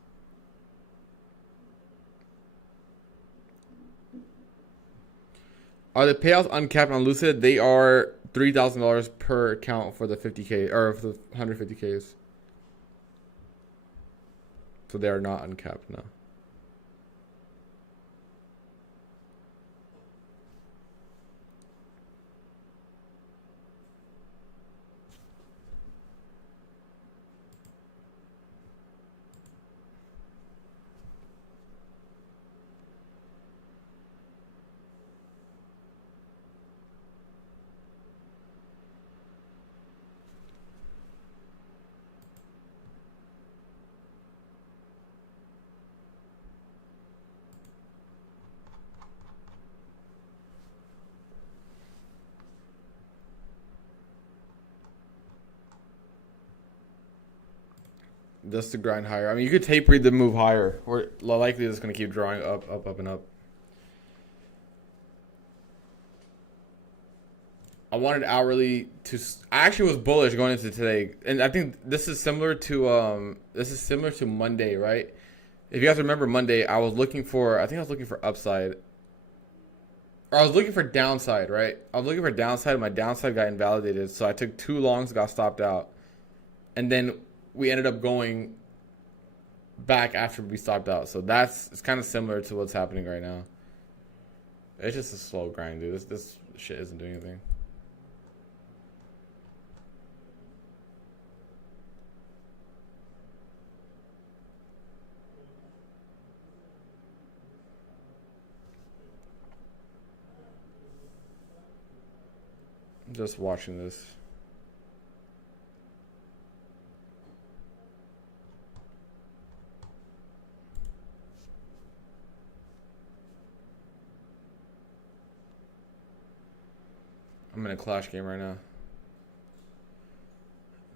Are the payouts uncapped on Lucid? They are $3,000 per account for the 50K or for the 150Ks. So they are not uncapped now. Just to grind higher. I mean, you could tape read the move higher. We're likely just going to keep drawing up, and up. I wanted hourly to. I actually was bullish going into today, and I think this is similar to Monday, right? If you guys remember Monday, I was looking for. I think I was looking for upside. Or I was looking for downside, right? I was looking for downside. My downside got invalidated, so I took 2 longs, got stopped out, and then we ended up going back after we stopped out. So it's kind of similar to what's happening right now. It's just a slow grind, dude. This shit isn't doing anything. Just watching this. I'm in a Clash game right now.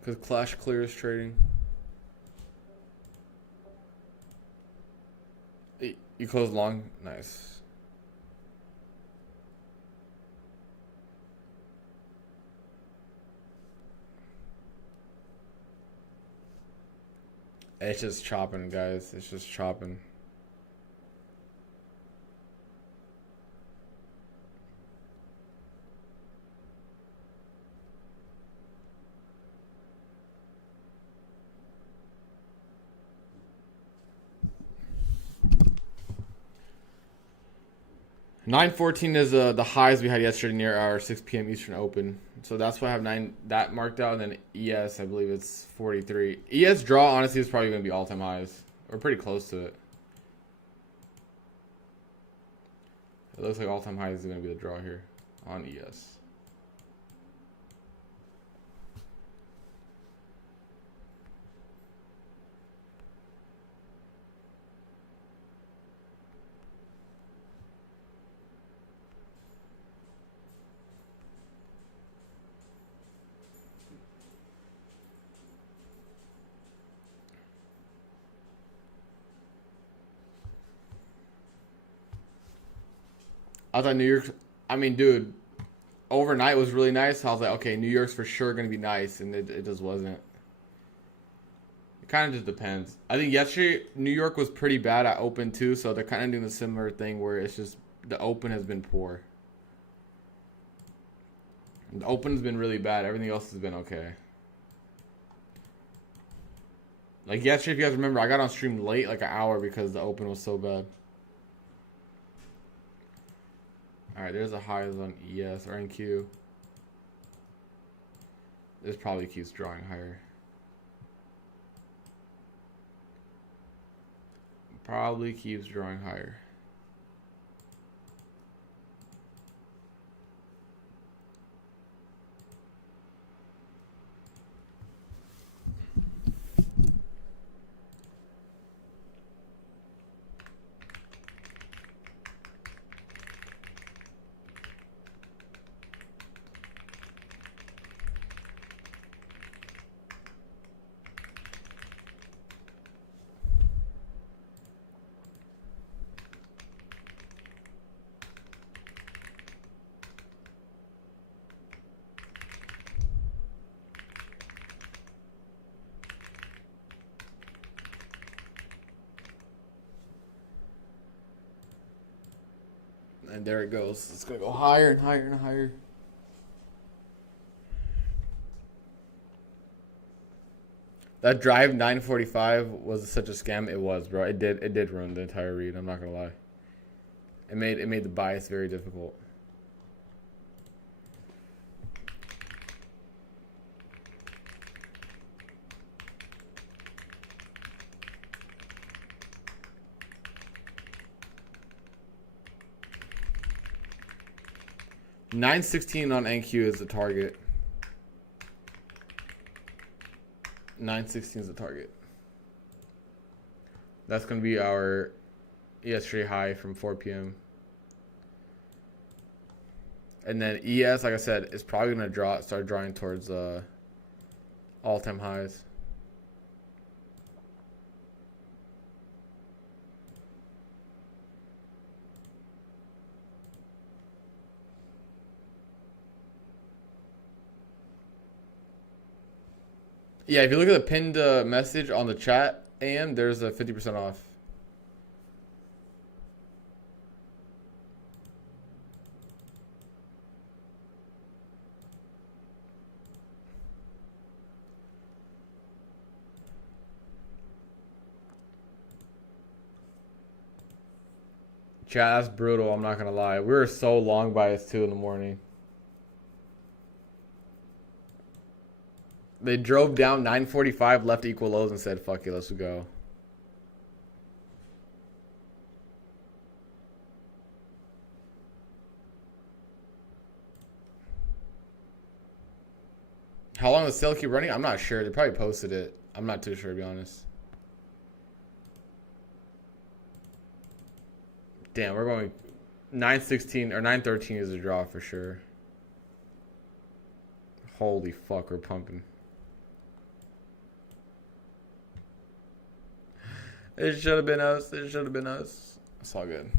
Because Clash clears trading. You close long? Nice. It's just chopping, guys. It's just chopping. $9.14 is the highs we had yesterday near our 6 p.m. Eastern Open. So that's why I have 9 that marked out. And then ES, I believe it's 43. ES draw, honestly, is probably going to be all-time highs. We're pretty close to it. It looks like all-time highs is going to be the draw here on ES. I thought New York. I mean, dude, overnight was really nice. I was like, okay, New York's for sure gonna be nice, and it just wasn't. It kind of just depends. I think yesterday New York was pretty bad at open too, so they're kind of doing a similar thing where it's just the open has been poor. The open's been really bad. Everything else has been okay. Like yesterday, if you guys remember, I got on stream late, like an hour, because the open was so bad. Alright, there's a highs on ES or NQ. This probably keeps drawing higher. Probably keeps drawing higher. And there it goes. It's going to go higher and higher and higher. That drive 945 was such a scam. It was, bro. It did ruin the entire read. I'm not going to lie. It made the bias very difficult. $9.16 on NQ is the target. 9.16 is the target. That's going to be our yesterday high from 4 p.m. And then ES, like I said, is probably going to start drawing towards all-time highs. Yeah, if you look at the pinned message on the chat, AM, there's a 50% off. Chat, that's brutal, I'm not going to lie. We were so long by us 2 in the morning. They drove down 945, left equal lows, and said, fuck it, let's go. How long does the sale keep running? I'm not sure. They probably posted it. I'm not too sure, to be honest. Damn, we're going 916 or 913 is a draw for sure. Holy fuck, we're pumping. It should have been us. It should have been us. It's all good.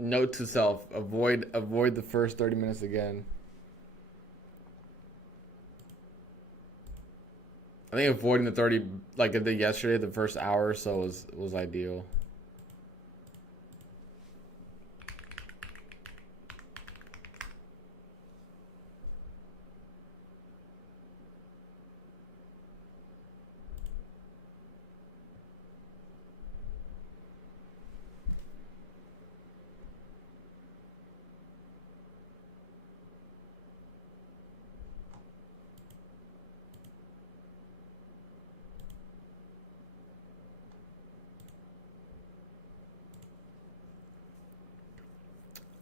Note to self: avoid the first 30 minutes again. I think avoiding the 30, like I did yesterday, the first hour or so was ideal.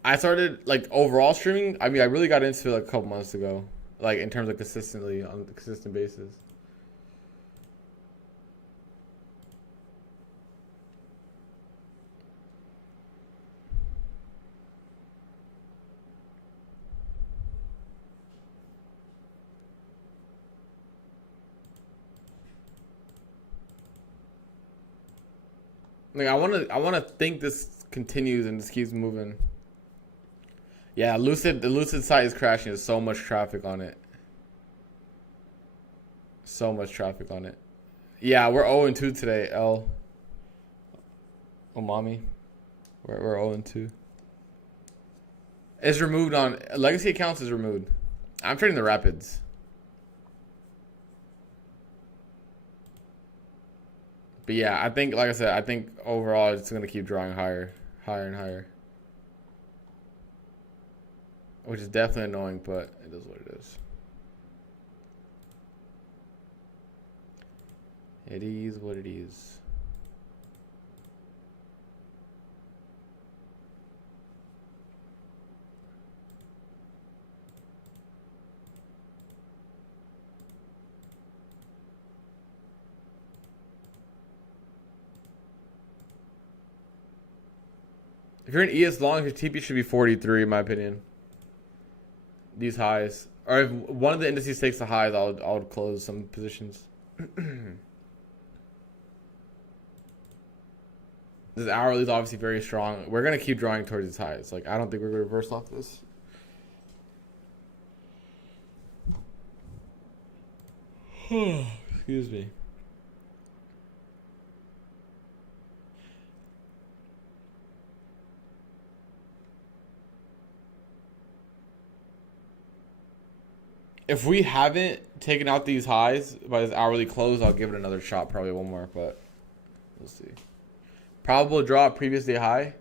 I started like overall streaming. I mean, I really got into it like a couple months ago, like in terms of consistently on a consistent basis. Like I wanna think this continues and just keeps moving. Yeah, the Lucid site is crashing. There's so much traffic on it. So much traffic on it. Yeah, we're 0-2 today, L. Omami. We're 0-2. It's removed on legacy accounts is removed. I'm trading the Rapids. But yeah, I think like I said, I think overall it's gonna keep drawing higher and higher. Which is definitely annoying, but it is what it is. It is what it is. If you're in ES long, your TP should be 43 in my opinion. These highs. Or if one of the indices takes the highs, I would close some positions. This hourly is obviously very strong. We're gonna keep drawing towards these highs. Like I don't think we're gonna reverse off this. Excuse me. If we haven't taken out these highs by this hourly close, I'll give it another shot. Probably one more, but we'll see. Probable drop previous day high.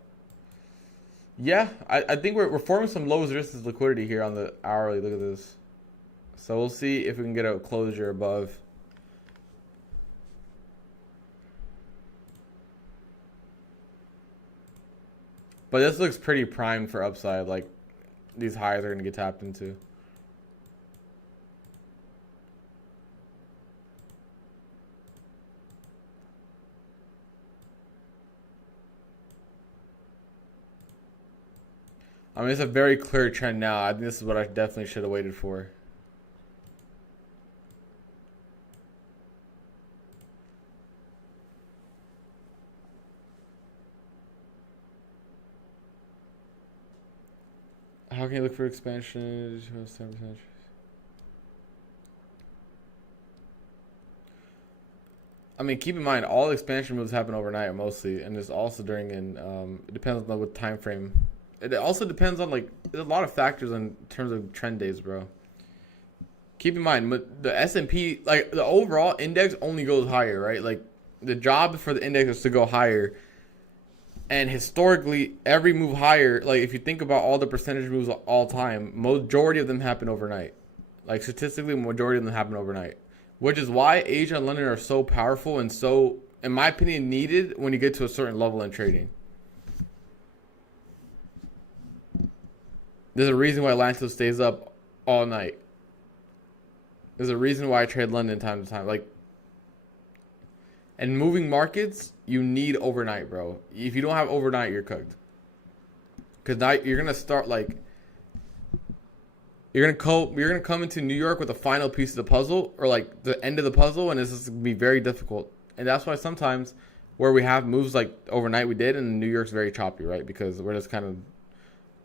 Yeah, I think we're forming some low resistance liquidity here on the hourly. Look at this. So we'll see if we can get a closure above. But this looks pretty primed for upside. Like these highs are going to get tapped into. I mean, it's a very clear trend now. I think this is what I definitely should have waited for. How can you look for expansion? I mean, keep in mind, all expansion moves happen overnight mostly, and it's also during it depends on what time frame. It also depends on like there's a lot of factors in terms of trend days, bro. Keep in mind, the S&P, like the overall index only goes higher, right? Like the job for the index is to go higher. And historically, every move higher, like if you think about all the percentage moves all time, majority of them happen overnight. Like statistically, majority of them happen overnight. Which is why Asia and London are so powerful and so, in my opinion, needed when you get to a certain level in trading. There's a reason why Lantos stays up all night. There's a reason why I trade London time to time. Like, and moving markets, you need overnight, bro. If you don't have overnight, you're cooked. Because now you're gonna start like you're gonna come into New York with the final piece of the puzzle, or like the end of the puzzle, and this is gonna be very difficult. And that's why sometimes where we have moves like overnight we did, and New York's very choppy, right? Because we're just kind of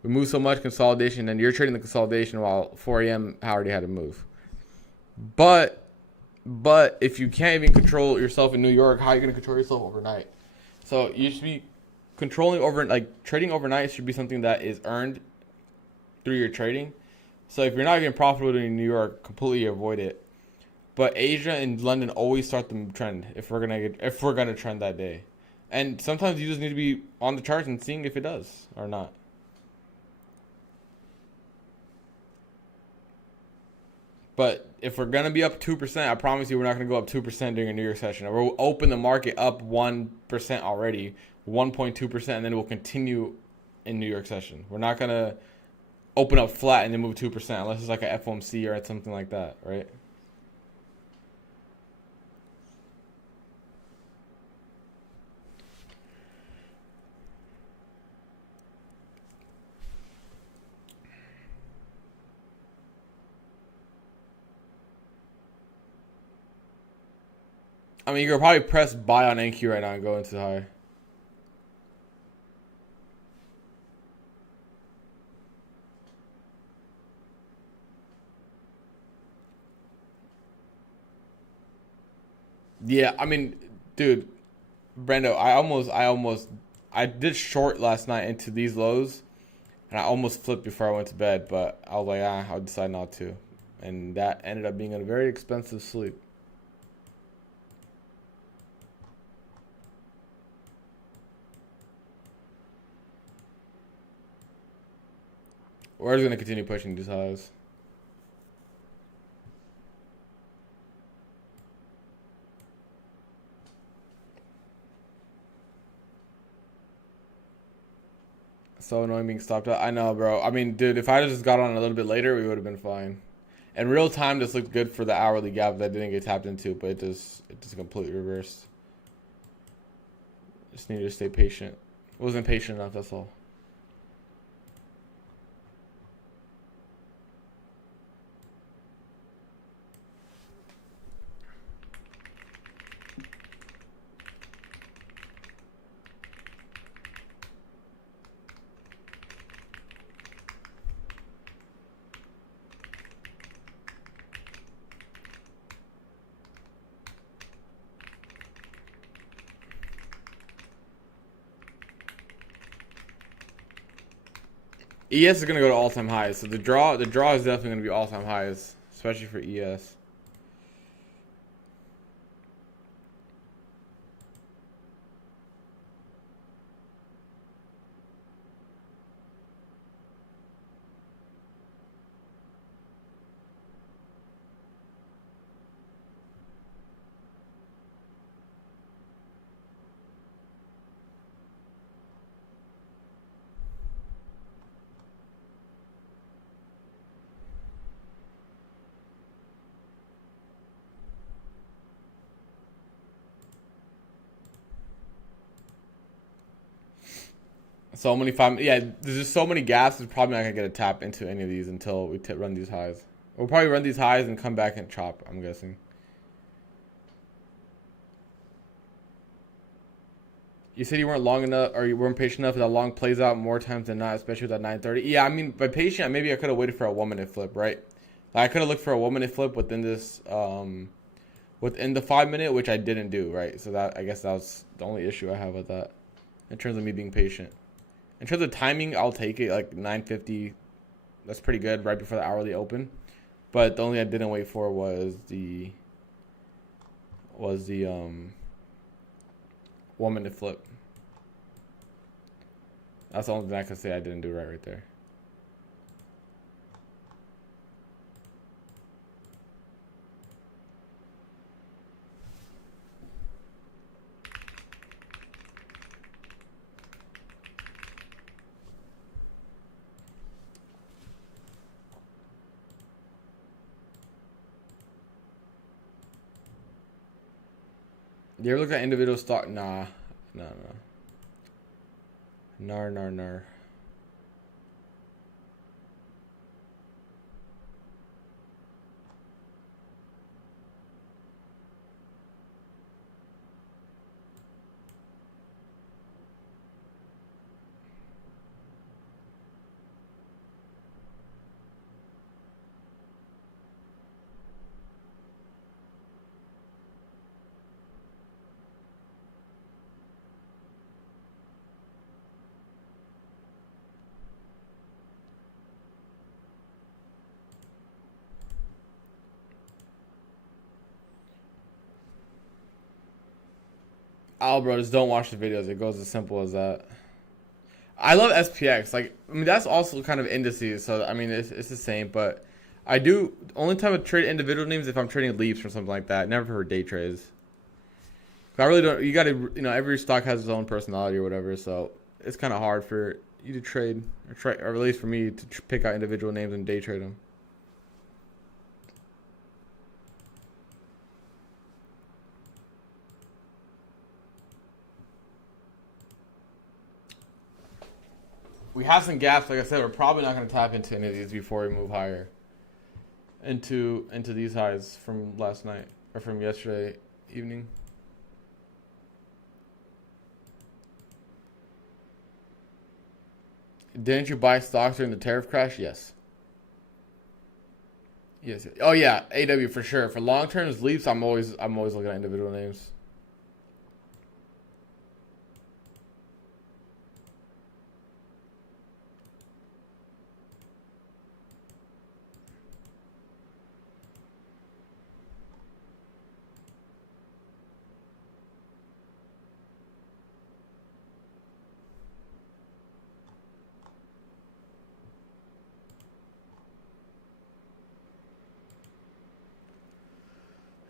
we move so much consolidation, and you're trading the consolidation while 4 a.m. already had to move. But if you can't even control yourself in New York, how are you going to control yourself overnight? So you should be controlling over, like trading overnight should be something that is earned through your trading. So if you're not getting profitable in New York, completely avoid it. But Asia and London always start the trend if we're gonna trend that day. And sometimes you just need to be on the charts and seeing if it does or not. But if we're going to be up 2%, I promise you we're not going to go up 2% during a New York session. We'll open the market up 1% already, 1.2%, and then we'll continue in New York session. We're not gonna open up flat and then move 2% unless it's like a FOMC or something like that, right? I mean, you could probably press buy on NQ right now and go into the high. Yeah, I mean, dude, Brendo, I did short last night into these lows, and I almost flipped before I went to bed, but I was like, I'll decide not to, and that ended up being a very expensive sleep. We're just gonna continue pushing these highs. So annoying being stopped out. I know, bro. I mean, dude, if I just got on a little bit later, we would have been fine. In real time, this looked good for the hourly gap that didn't get tapped into, but it just completely reversed. Just needed to stay patient. Wasn't patient enough, that's all. ES is gonna go to all-time highs, so the draw is definitely gonna be all-time highs, especially for ES. So many there's just so many gaps. It's probably not gonna get a tap into any of these until we run these highs. We'll probably run these highs and come back and chop, I'm guessing. You said you weren't long enough, or you weren't patient enough. That long plays out more times than not, especially with that 930. Yeah, I mean, by patient, maybe I could have waited for a 1-minute flip, right? Like, I could have looked for a 1-minute flip within this, within the 5-minute, which I didn't do, right? So that, I guess that was the only issue I have with that, in terms of me being patient. In terms of timing, I'll take it, like 9:50. That's pretty good, right before the hourly open. But the only thing I didn't wait for was the 1-minute flip. That's the only thing I can say I didn't do right there. You ever look at individual stock? Nah. No. Nar. Oh, bro, just don't watch the videos. It goes as simple as that. I love SPX. Like, I mean, that's also kind of indices. So, I mean, it's the same. But I do, only time I trade individual names if I'm trading leaps or something like that. Never for day trades. I really don't, you got to, every stock has its own personality or whatever. So, it's kind of hard for, you to trade, or at least for me to pick out individual names and day trade them. We have some gaps. Like I said, we're probably not going to tap into any of these before we move higher into these highs from last night or from yesterday evening. Didn't you buy stocks during the tariff crash? Yes. Yes. Oh yeah, AW for sure. For long term leaps, I'm always looking at individual names.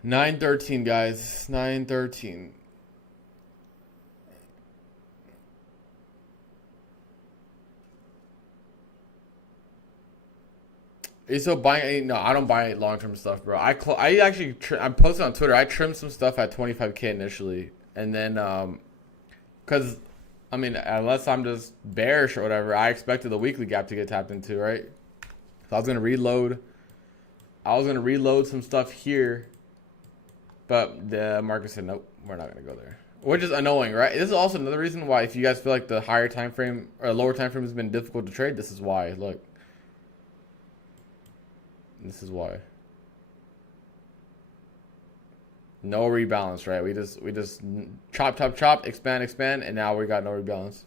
$9.13, guys. $9.13. Are you still buying? No, I don't buy long-term stuff, bro. I actually I posted on Twitter. I trimmed some stuff at 25K initially, and then because I mean, unless I'm just bearish or whatever, I expected the weekly gap to get tapped into, right? So I was gonna reload. I was gonna reload some stuff here. But the market said, nope, we're not going to go there. Which is annoying, right? This is also another reason why if you guys feel like the higher time frame or lower time frame has been difficult to trade, this is why. Look. This is why. No rebalance, right? We just chop, expand, and now we got no rebalance.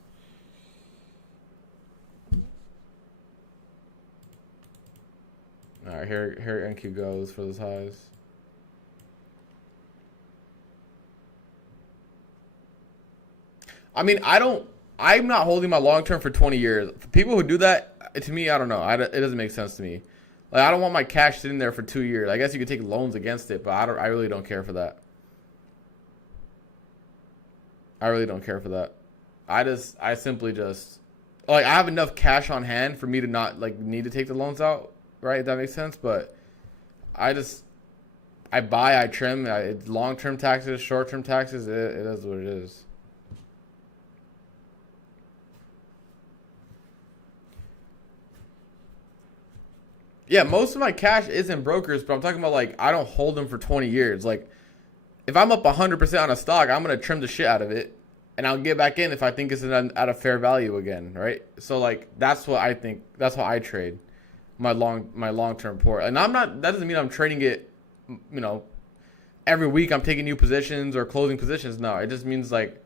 All right, here NQ goes for those highs. I mean, I'm not holding my long term for 20 years. For people who do that, to me, I don't know. It doesn't make sense to me. Like, I don't want my cash sitting there for 2 years. I guess you could take loans against it, but I really don't care for that. I really don't care for that. I simply just, like, I have enough cash on hand for me to not, like, need to take the loans out, right? If that makes sense, but I buy, I trim, long-term taxes, short-term taxes, it is what it is. Yeah, most of my cash is in brokers, but I'm talking about, like, I don't hold them for 20 years. Like, if I'm up 100% on a stock, I'm going to trim the shit out of it, and I'll get back in if I think it's at a fair value again, right? So, like, that's what I think. That's how I trade my long-term port. And that doesn't mean I'm trading it, you know, every week I'm taking new positions or closing positions. No, it just means, like,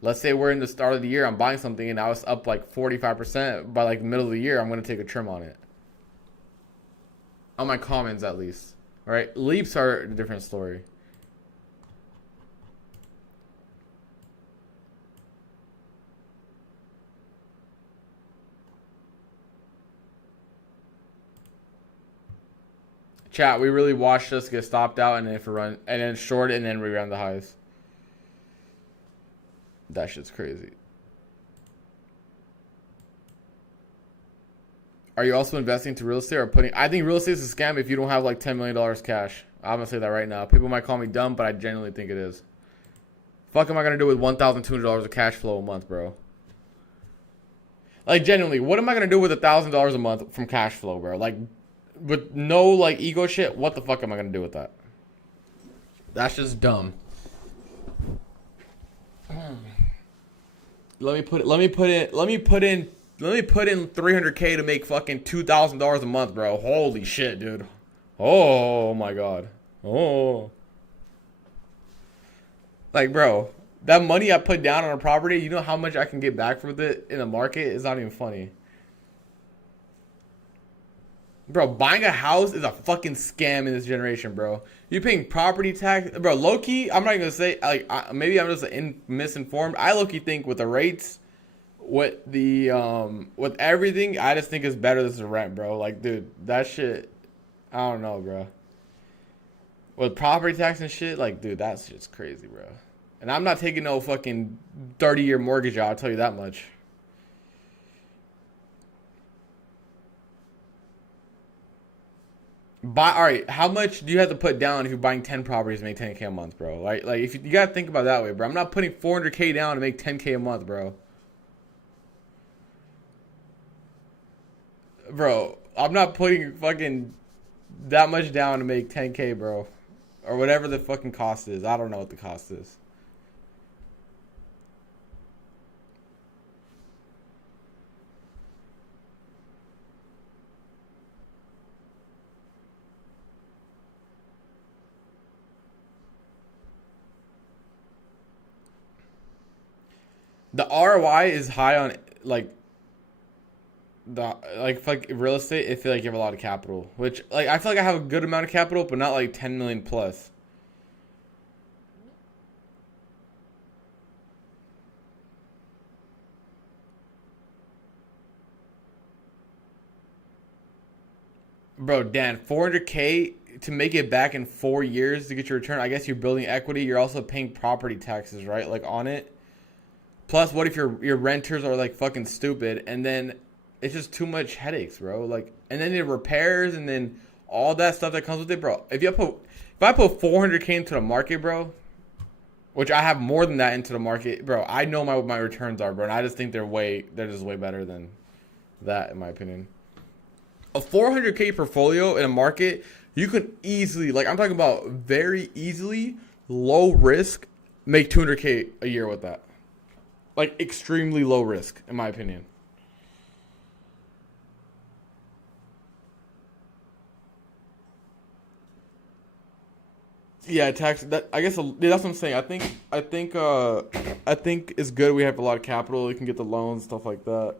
let's say we're in the start of the year, I'm buying something, and now it's up, like, 45%. By, like, the middle of the year, I'm going to take a trim on it. On my comments, at least. Right? Leaps are a different story. Chat, we really watched us get stopped out and then short and then re-ran the highs. That shit's crazy. Are you also investing to real estate or putting? I think real estate is a scam if you don't have like $10 million cash. I'm gonna say that right now. People might call me dumb, but I genuinely think it is. Fuck am I gonna do with $1,200 of cash flow a month, bro? Like, genuinely, what am I gonna do with $1,000 a month from cash flow, bro? Like, with no like ego shit, what the fuck am I gonna do with that? That's just dumb. Let me put in 300K to make fucking $2,000 a month, bro. Holy shit, dude. Oh my god. Oh. Like, bro, that money I put down on a property, you know how much I can get back with it in the market? It's not even funny. Bro, buying a house is a fucking scam in this generation, bro. You're paying property tax. Bro, low-key, I'm not even going to say, like, maybe I'm just misinformed. I low-key think with the rates, with everything, I just think it's better than the rent, bro. Like, dude, that shit, I don't know, bro. With property tax and shit, like, dude, that's just crazy, bro. And I'm not taking no fucking 30-year mortgage out, I'll tell you that much. Buy, all right, how much do you have to put down if you're buying 10 properties to make 10K a month, bro? Like if you gotta think about it that way, bro. I'm not putting 400K down to make 10K a month, bro. Bro, I'm not putting fucking that much down to make 10K, bro. Or whatever the fucking cost is. I don't know what the cost is. The ROI is high on like like real estate. I feel like you have a lot of capital, which like I feel like I have a good amount of capital, but not like 10 million plus. Bro, Dan, 400K to make it back in 4 years to get your return. I guess you're building equity. You're also paying property taxes, right? Like on it. Plus, what if your renters are like fucking stupid, and then it's just too much headaches, bro. Like, and then the repairs, and then all that stuff that comes with it, bro. If I put 400K into the market, bro, which I have more than that into the market, bro, I know what my returns are, bro, and I just think they're just way better than that, in my opinion. A 400K portfolio in a market, you could easily, like I'm talking about very easily, low risk, make 200K a year with that. Like extremely low risk, in my opinion. Yeah, tax. That I guess that's what I'm saying. I think it's good. We have a lot of capital. We can get the loans, stuff like that.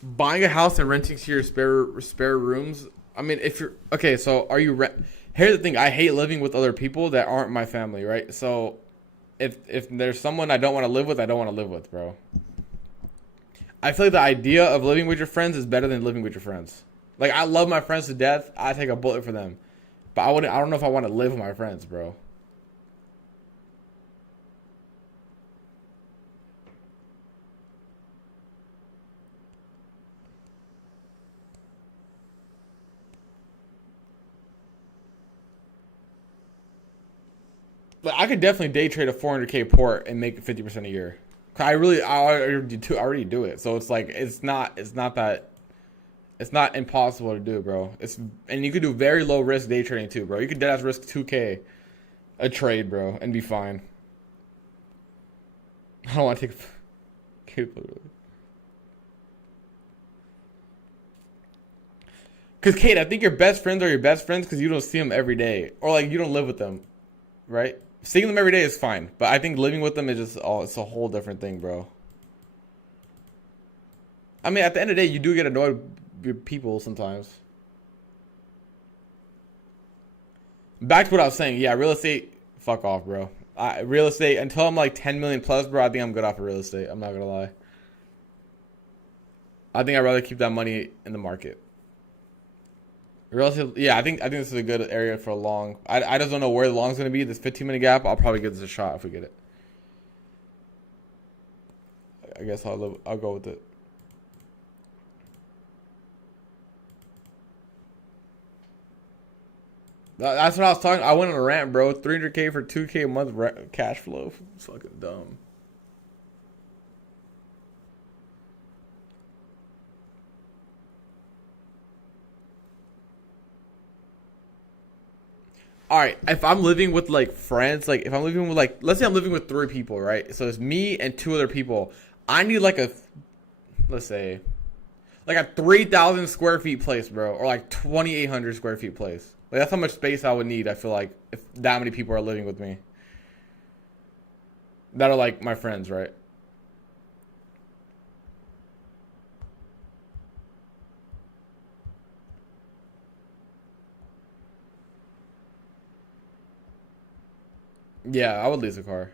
Buying a house and renting to your spare rooms. I mean, if you're okay, so are you rent? Here's the thing: I hate living with other people that aren't my family, right? So, if there's someone I don't want to live with, I don't want to live with, bro. I feel like the idea of living with your friends is better than living with your friends. Like I love my friends to death. I take a bullet for them, but I wouldn't. I don't know if I want to live with my friends, bro. Like I could definitely day trade a 400K port and make 50% a year. I already do it. So it's like it's not impossible to do, bro. And you could do very low risk day trading too, bro. You could dead ass risk 2K a trade, bro, and be fine. I don't want to take. Because Kate, I think your best friends are your best friends because you don't see them every day, or like you don't live with them, right? Seeing them every day is fine, but I think living with them is just it's a whole different thing, bro. I mean, at the end of the day, you do get annoyed with people sometimes. Back to what I was saying, yeah, real estate, fuck off, bro. Real estate until I'm like 10 million plus, bro. I think I'm good off of real estate. I'm not gonna lie. I think I'd rather keep that money in the market. Real estate, yeah, I think this is a good area for a long. I just don't know where the long's gonna be. This 15-minute gap, I'll probably give this a shot if we get it. I guess I'll go with it. That's what I was talking. I went on a rant, bro. 300K for 2K a month cash flow. It's fucking dumb. All right, if I'm living with like friends, like if I'm living with like, let's say I'm living with 3 people, right? So it's me and 2 other people. I need like let's say, like a 3,000 square feet place, bro, or like 2,800 square feet place. Like that's how much space I would need. I feel like if that many people are living with me, that are like my friends, right? Yeah, I would lease a car.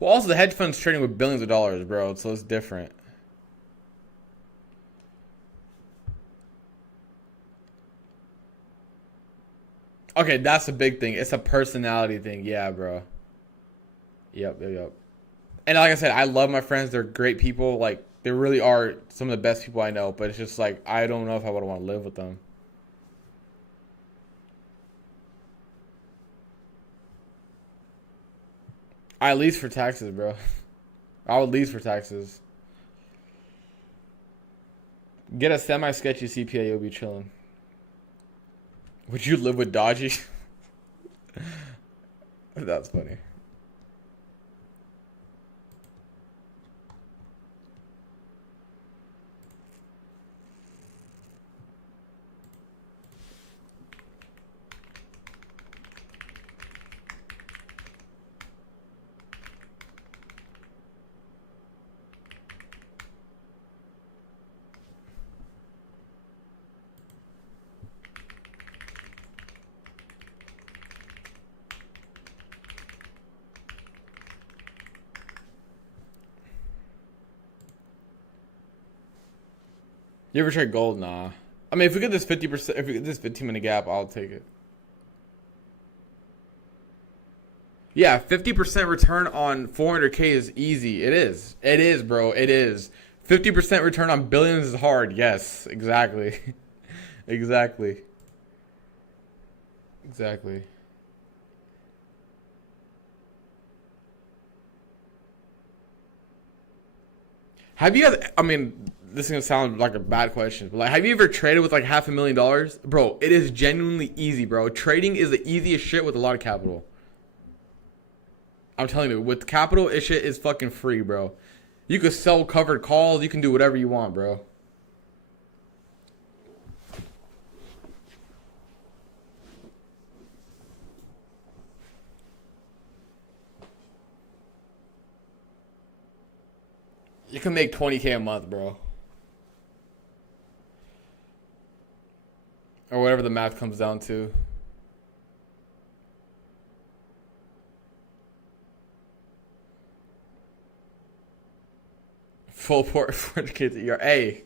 Well, also the hedge fund's trading with billions of dollars, bro, so it's different. Okay, that's a big thing. It's a personality thing. Yeah, bro. Yep. And like I said, I love my friends. They're great people. Like, they really are some of the best people I know. But it's just like, I don't know if I would want to live with them. I lease for taxes, bro. I would lease for taxes. Get a semi-sketchy CPA, you'll be chilling. Would you live with Dodgy? That's funny. You ever trade gold? Nah. I mean, if we get this 50%, if we get this 15-minute gap, I'll take it. Yeah, 50% return on 400K is easy. It is. It is, bro. It is. 50% return on billions is hard. Yes, exactly. Exactly. Have you guys, I mean, this is gonna sound like a bad question, but like, have you ever traded with like $500,000? Bro, it is genuinely easy, bro. Trading is the easiest shit with a lot of capital. I'm telling you, with capital, this shit is fucking free, bro. You can sell covered calls. You can do whatever you want, bro. You can make 20K a month, bro. Or whatever the math comes down to. Full port 400K a year. Hey,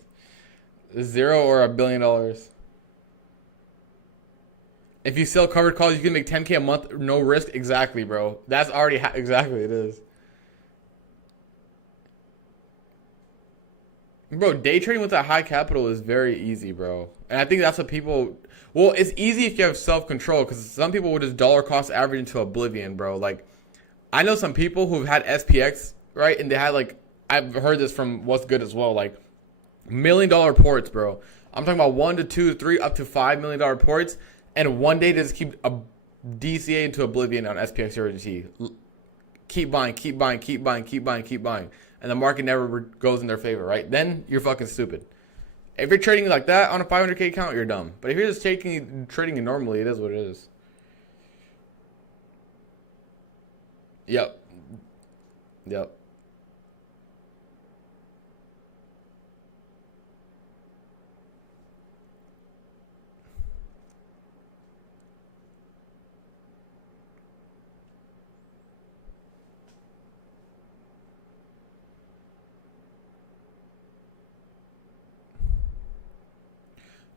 $0 or $1 billion. If you sell covered calls, you can make 10K a month, no risk. Exactly, bro. That's already exactly it is. Bro, day trading with that high capital is very easy, bro. And I think that's what people. Well, it's easy if you have self control, because some people will just dollar cost average into oblivion, bro. Like, I know some people who've had SPX, right? And they had, like, I've heard this from What's Good as well, like, $1 million ports, bro. I'm talking about 1 to 2 to 3 up to $5 million ports, and one day they just keep a DCA into oblivion on SPX USDT. Keep buying, and the market never goes in their favor, right? Then you're fucking stupid. If you're trading like that on a 500K account, you're dumb. But if you're just trading it normally, it is what it is. Yep.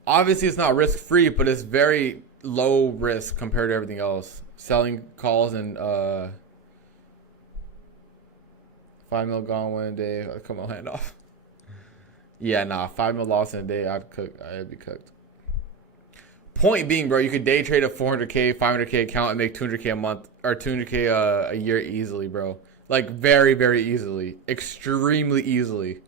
Obviously, it's not risk free, but it's very low risk compared to everything else. Selling calls and 5 mil gone one day. I'd cut my hand off. Yeah, nah, 5 mil loss in a day. I'd be cooked. Point being, bro, you could day trade a 400K, 500K account and make 200K a month or 200K a year easily, bro. Like, very, very easily, extremely easily.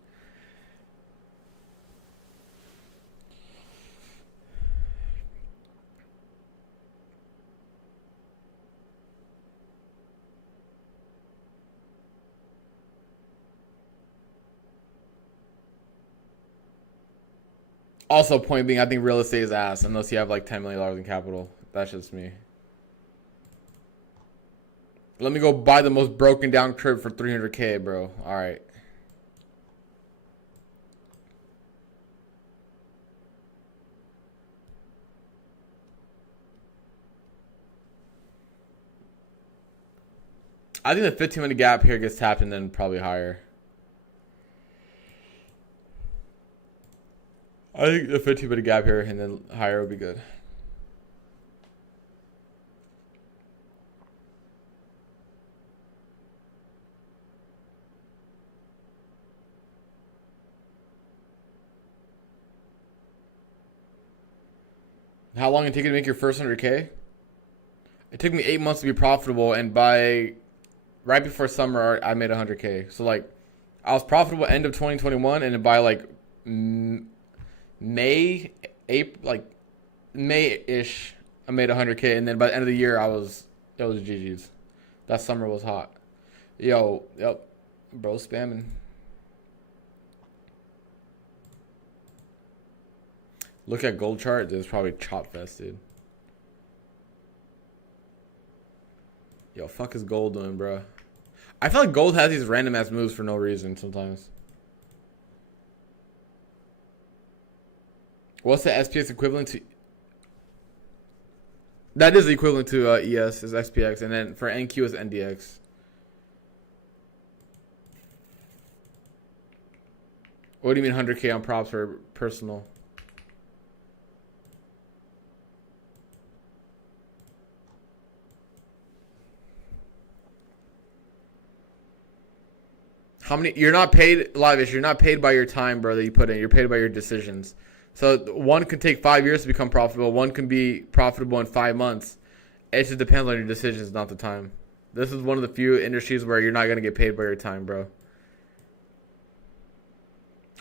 Also, point being, I think real estate is ass unless you have like $10 million in capital. That's just me. Let me go buy the most broken down crib for 300K, bro. All right. I think the 15-minute gap here gets tapped and then probably higher. I think the 15-minute gap here and then higher would be good. How long did it take you to make your first 100K? It took me 8 months to be profitable, and by right before summer, I made 100K. So like, I was profitable end of 2021, and then by like May, April, like May-ish, I made 100K, and then by the end of the year, it was GG's. That summer was hot. Yo, yep, bro, spamming. Look at gold chart. There's probably chop fest, dude. Yo, fuck is gold doing, bro? I feel like gold has these random ass moves for no reason sometimes. What's the SPX equivalent to? That is equivalent to ES is SPX, and then for NQ is NDX. What do you mean 100K on props for personal? How many? You're not paid, Lavish. You're not paid by your time, bro, that you put in. You're paid by your decisions. So one could take 5 years to become profitable. One can be profitable in 5 months. It just depends on your decisions, not the time. This is one of the few industries where you're not going to get paid by your time, bro.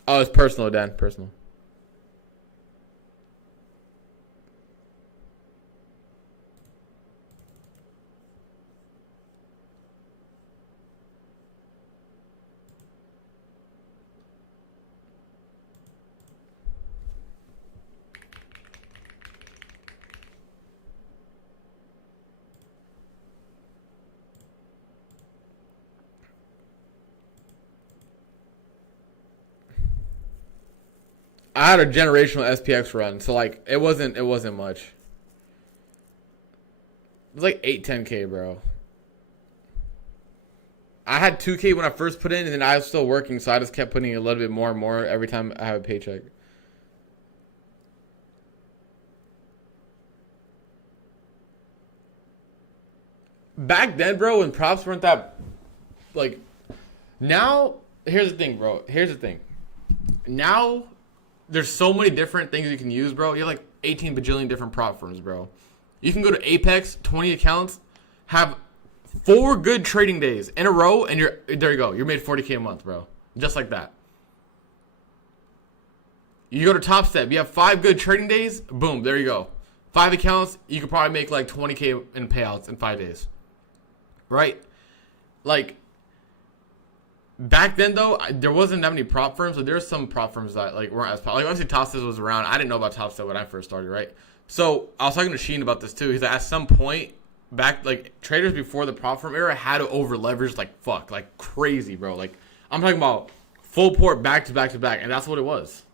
Oh, it's personal, Dan. Personal. I had a generational SPX run, so like it wasn't much. It was like 8-10K, bro. I had 2K when I first put in, and then I was still working, so I just kept putting a little bit more and more every time I have a paycheck. Back then, bro, when props weren't that, like, now, here's the thing, bro. Here's the thing. Now, there's so many different things you can use, bro. You have like 18 bajillion different prop firms, bro. You can go to Apex, 20 accounts, have 4 good trading days in a row, and there you go. You're made 40K a month, bro. Just like that. You go to Top Step, you have 5 good trading days, boom, there you go. 5 accounts, you could probably make like 20K in payouts in 5 days. Right? Like, back then, though, there wasn't that many prop firms. So there's some prop firms that like weren't as popular. Like, obviously, Topstep was around. I didn't know about Topstep when I first started, right? So I was talking to Sheen about this too. He's like, at some point back, like traders before the prop firm era had to over leverage like fuck, like crazy, bro. Like I'm talking about full port back to back to back, and that's what it was.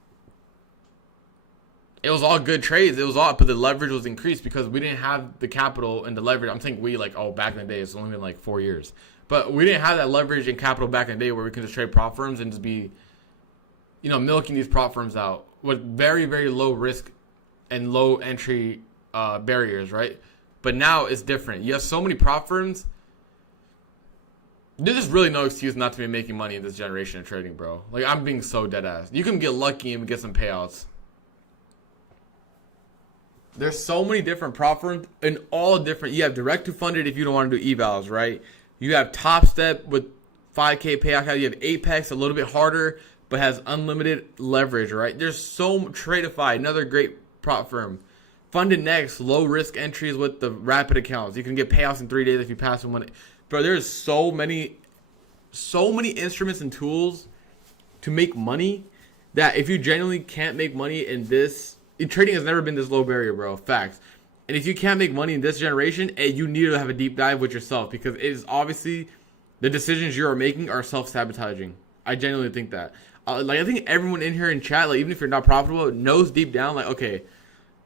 It was all good trades. It was all, but the leverage was increased because we didn't have the capital and the leverage. I'm thinking we like, oh, back in the day, it's only been like 4 years. But we didn't have that leverage and capital back in the day where we could just trade prop firms and just be, you know, milking these prop firms out with very, very low risk and low entry barriers, right? But now it's different. You have so many prop firms. There's really no excuse not to be making money in this generation of trading, bro. Like, I'm being so dead ass. You can get lucky and get some payouts. There's so many different prop firms and all different. You have direct to funded if you don't want to do evals, right? You have Top Step with 5K payout. You have Apex, a little bit harder, but has unlimited leverage, right? There's so Tradeify, another great prop firm. Funded Next, low risk entries with the rapid accounts. You can get payouts in 3 days if you pass them one. Bro, there's so many instruments and tools to make money that if you genuinely can't make money in this, trading has never been this low barrier, bro. Facts. And if you can't make money in this generation, you need to have a deep dive with yourself because it is obviously the decisions you are making are self-sabotaging. I genuinely think that. Like, I think everyone in here in chat, like even if you're not profitable, knows deep down, like, okay,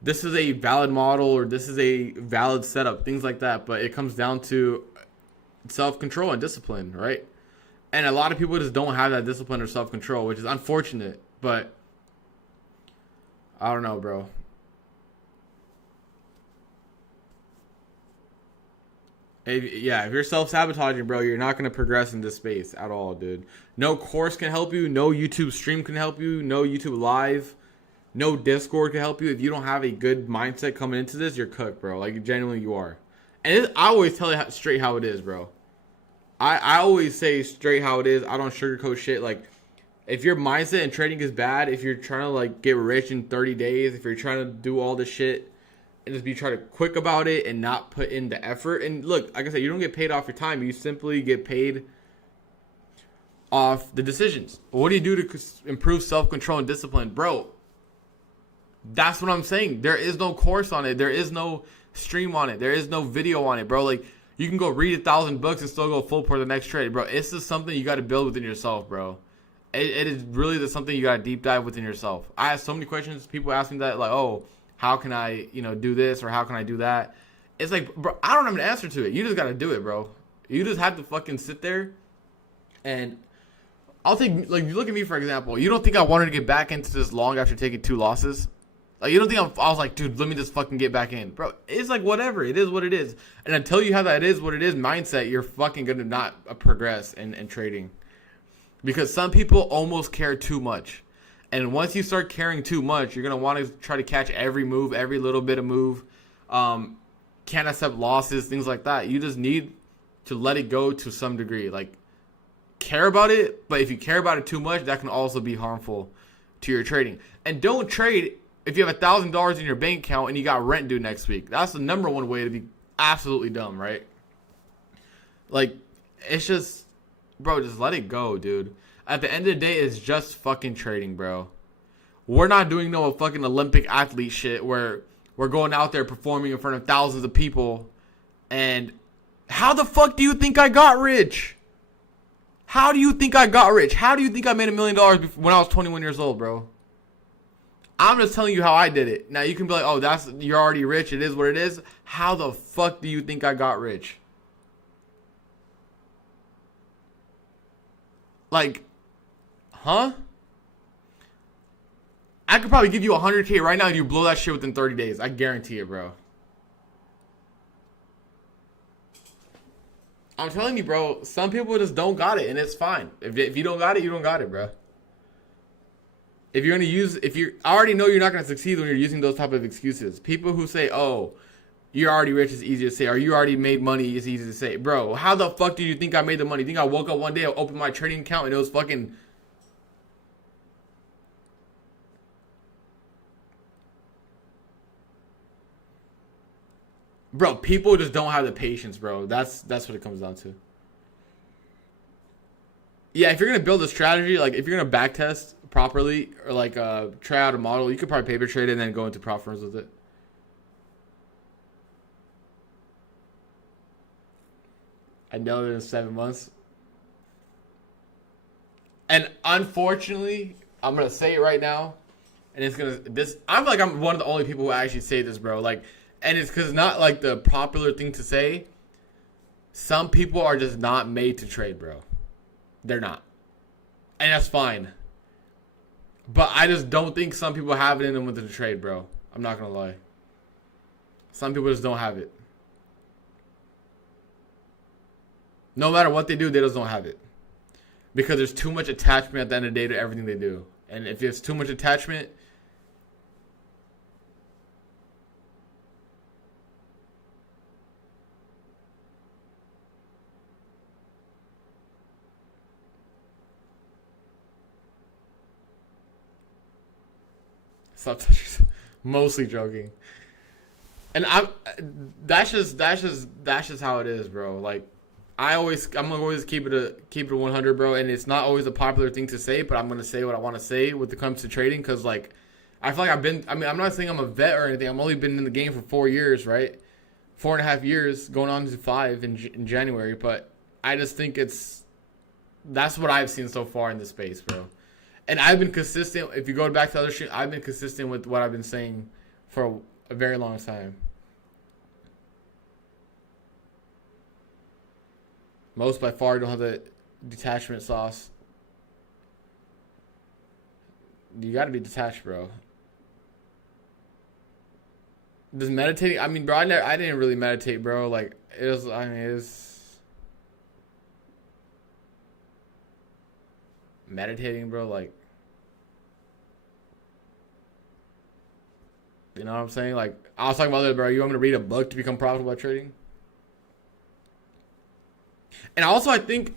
this is a valid model or this is a valid setup, things like that. But it comes down to self-control and discipline, right? And a lot of people just don't have that discipline or self-control, which is unfortunate. But I don't know, bro. If you're self-sabotaging, bro, you're not going to progress in this space at all, dude. No course can help you. No YouTube stream can help you. No YouTube live. No Discord can help you. If you don't have a good mindset coming into this, you're cooked, bro. Like, genuinely, you are. And I always tell you straight how it is, bro. I always say straight how it is. I don't sugarcoat shit. Like, if your mindset in trading is bad, if you're trying to, like, get rich in 30 days, if you're trying to do all this shit and just be trying to quick about it and not put in the effort. And look, like I said, you don't get paid off your time. You simply get paid off the decisions. What do you do to improve self-control and discipline? Bro, that's what I'm saying. There is no course on it. There is no stream on it. There is no video on it, bro. Like, you can go read 1,000 books and still go full for the next trade, bro. It's just something you got to build within yourself, bro. It is really just something you got to deep dive within yourself. I have so many questions. People ask me that, like, oh, how can I, do this or how can I do that? It's like, bro, I don't have an answer to it. You just got to do it, bro. You just have to fucking sit there. And I'll take, like, you look at me, for example. You don't think I wanted to get back into this long after taking 2 losses? Like, you don't think I was like, dude, let me just fucking get back in. Bro, it's like, whatever. It is what it is. And until you have that it is what it is mindset, you're fucking going to not progress in trading. Because some people almost care too much. And once you start caring too much, you're going to want to try to catch every move, every little bit of move. Can't accept losses, things like that. You just need to let it go to some degree. Like, care about it, but if you care about it too much, that can also be harmful to your trading. And don't trade if you have $1,000 in your bank account and you got rent due next week. That's the number one way to be absolutely dumb, right? Like, it's just, bro, just let it go, dude. At the end of the day, it's just fucking trading, bro. We're not doing no fucking Olympic athlete shit where we're going out there performing in front of thousands of people. And how the fuck do you think I got rich? How do you think I got rich? How do you think I made $1 million when I was 21 years old, bro? I'm just telling you how I did it. Now, you can be like, oh, you're already rich. It is what it is. How the fuck do you think I got rich? Like, huh? I could probably give you $100K right now and you blow that shit within 30 days. I guarantee it, bro. I'm telling you, bro, some people just don't got it, and it's fine. If you don't got it, you don't got it, bro. If you're going to use, I already know you're not going to succeed when you're using those type of excuses. People who say, oh, you're already rich is easy to say, or you already made money is easy to say. Bro, how the fuck do you think I made the money? You think I woke up one day, I opened my trading account, and it was fucking... Bro, people just don't have the patience, bro. That's what it comes down to. Yeah, if you're going to build a strategy, like if you're going to backtest properly, or like try out a model, you could probably paper trade it and then go into prop firms with it. I know it in 7 months. And unfortunately, I'm going to say it right now. And it's going to, I'm one of the only people who actually say this, bro. Like, and it's because it's not like the popular thing to say. Some people are just not made to trade, bro. They're not. And that's fine. But I just don't think some people have it in them with the trade, bro. I'm not going to lie. Some people just don't have it. No matter what they do, they just don't have it. Because there's too much attachment at the end of the day to everything they do. And if it's too much attachment... Stop touching yourself. Mostly joking. And that's just how it is, bro. Like, I'm gonna always keep it 100, bro. And it's not always a popular thing to say, but I'm gonna say what I want to say when it comes to trading, because like, I feel like I'm not saying I'm a vet or anything. I've only been in the game for 4 years, right? 4.5 years, going on to 5 in January. But I just think that's what I've seen so far in this space, bro. And I've been consistent. If you go back to other shit, I've been consistent with what I've been saying for a very long time. Most by far don't have the detachment sauce. You gotta be detached, bro. Does meditating? I mean, bro, I didn't really meditate, bro. Like, it was, I mean, it was meditating, bro. Like, you know what I'm saying? Like, I was talking about this, bro. You want me to read a book to become profitable at trading? And also, I think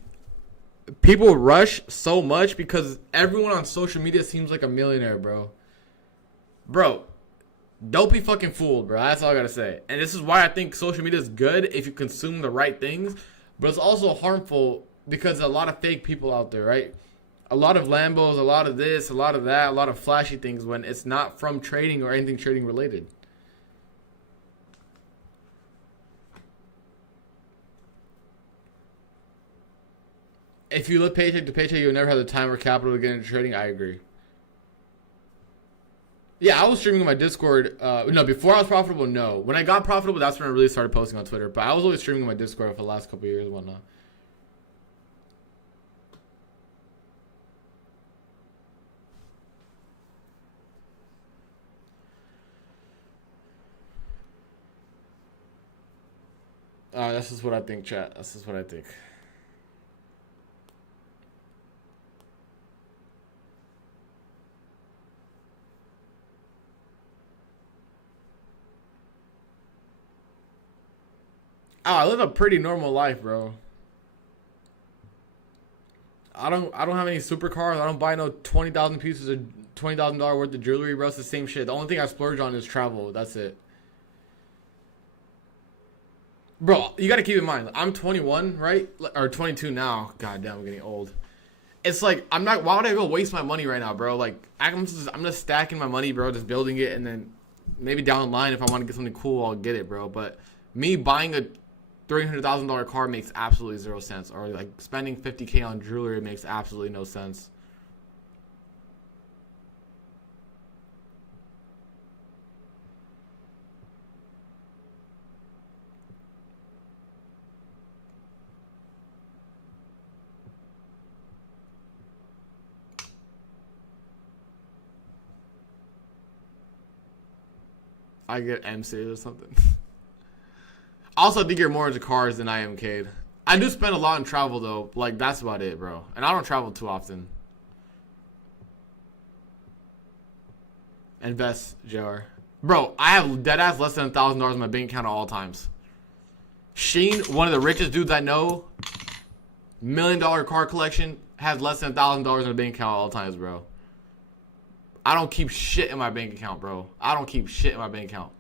people rush so much because everyone on social media seems like a millionaire, bro. Bro, don't be fucking fooled, bro. That's all I gotta say. And this is why I think social media is good if you consume the right things, but it's also harmful because there's a lot of fake people out there, right? A lot of Lambos, a lot of this, a lot of that, a lot of flashy things when it's not from trading or anything trading related. If you live paycheck to paycheck, you'll never have the time or capital to get into trading. I agree. Yeah, I was streaming on my Discord. No, before I was profitable, no. When I got profitable, that's when I really started posting on Twitter. But I was always streaming on my Discord for the last couple of years and whatnot. That's just what I think, chat. That's just what I think. Oh, I live a pretty normal life, bro. I don't have any supercars. I don't buy no 20,000 pieces of $20,000 worth of jewelry, bro. It's the same shit. The only thing I splurge on is travel. That's it. Bro, you gotta keep in mind, I'm 21, right? Or 22 now. God damn, I'm getting old. It's like, I'm not, why would I go waste my money right now, bro? Like, I'm just stacking my money, bro, just building it, and then maybe down the line, if I want to get something cool, I'll get it, bro. But me buying a $300,000 car makes absolutely zero sense. Or like spending $50K on jewelry makes absolutely no sense. I get M-Series or something. Also, I think you're more into cars than I am, Cade. I do spend a lot on travel, though. Like, that's about it, bro. And I don't travel too often. Invest, JR. Bro, I have deadass less than $1,000 in my bank account at all times. Sheen, one of the richest dudes I know, $1 million car collection, has less than $1,000 in a bank account at all times, bro. I don't keep shit in my bank account, bro. I don't keep shit in my bank account.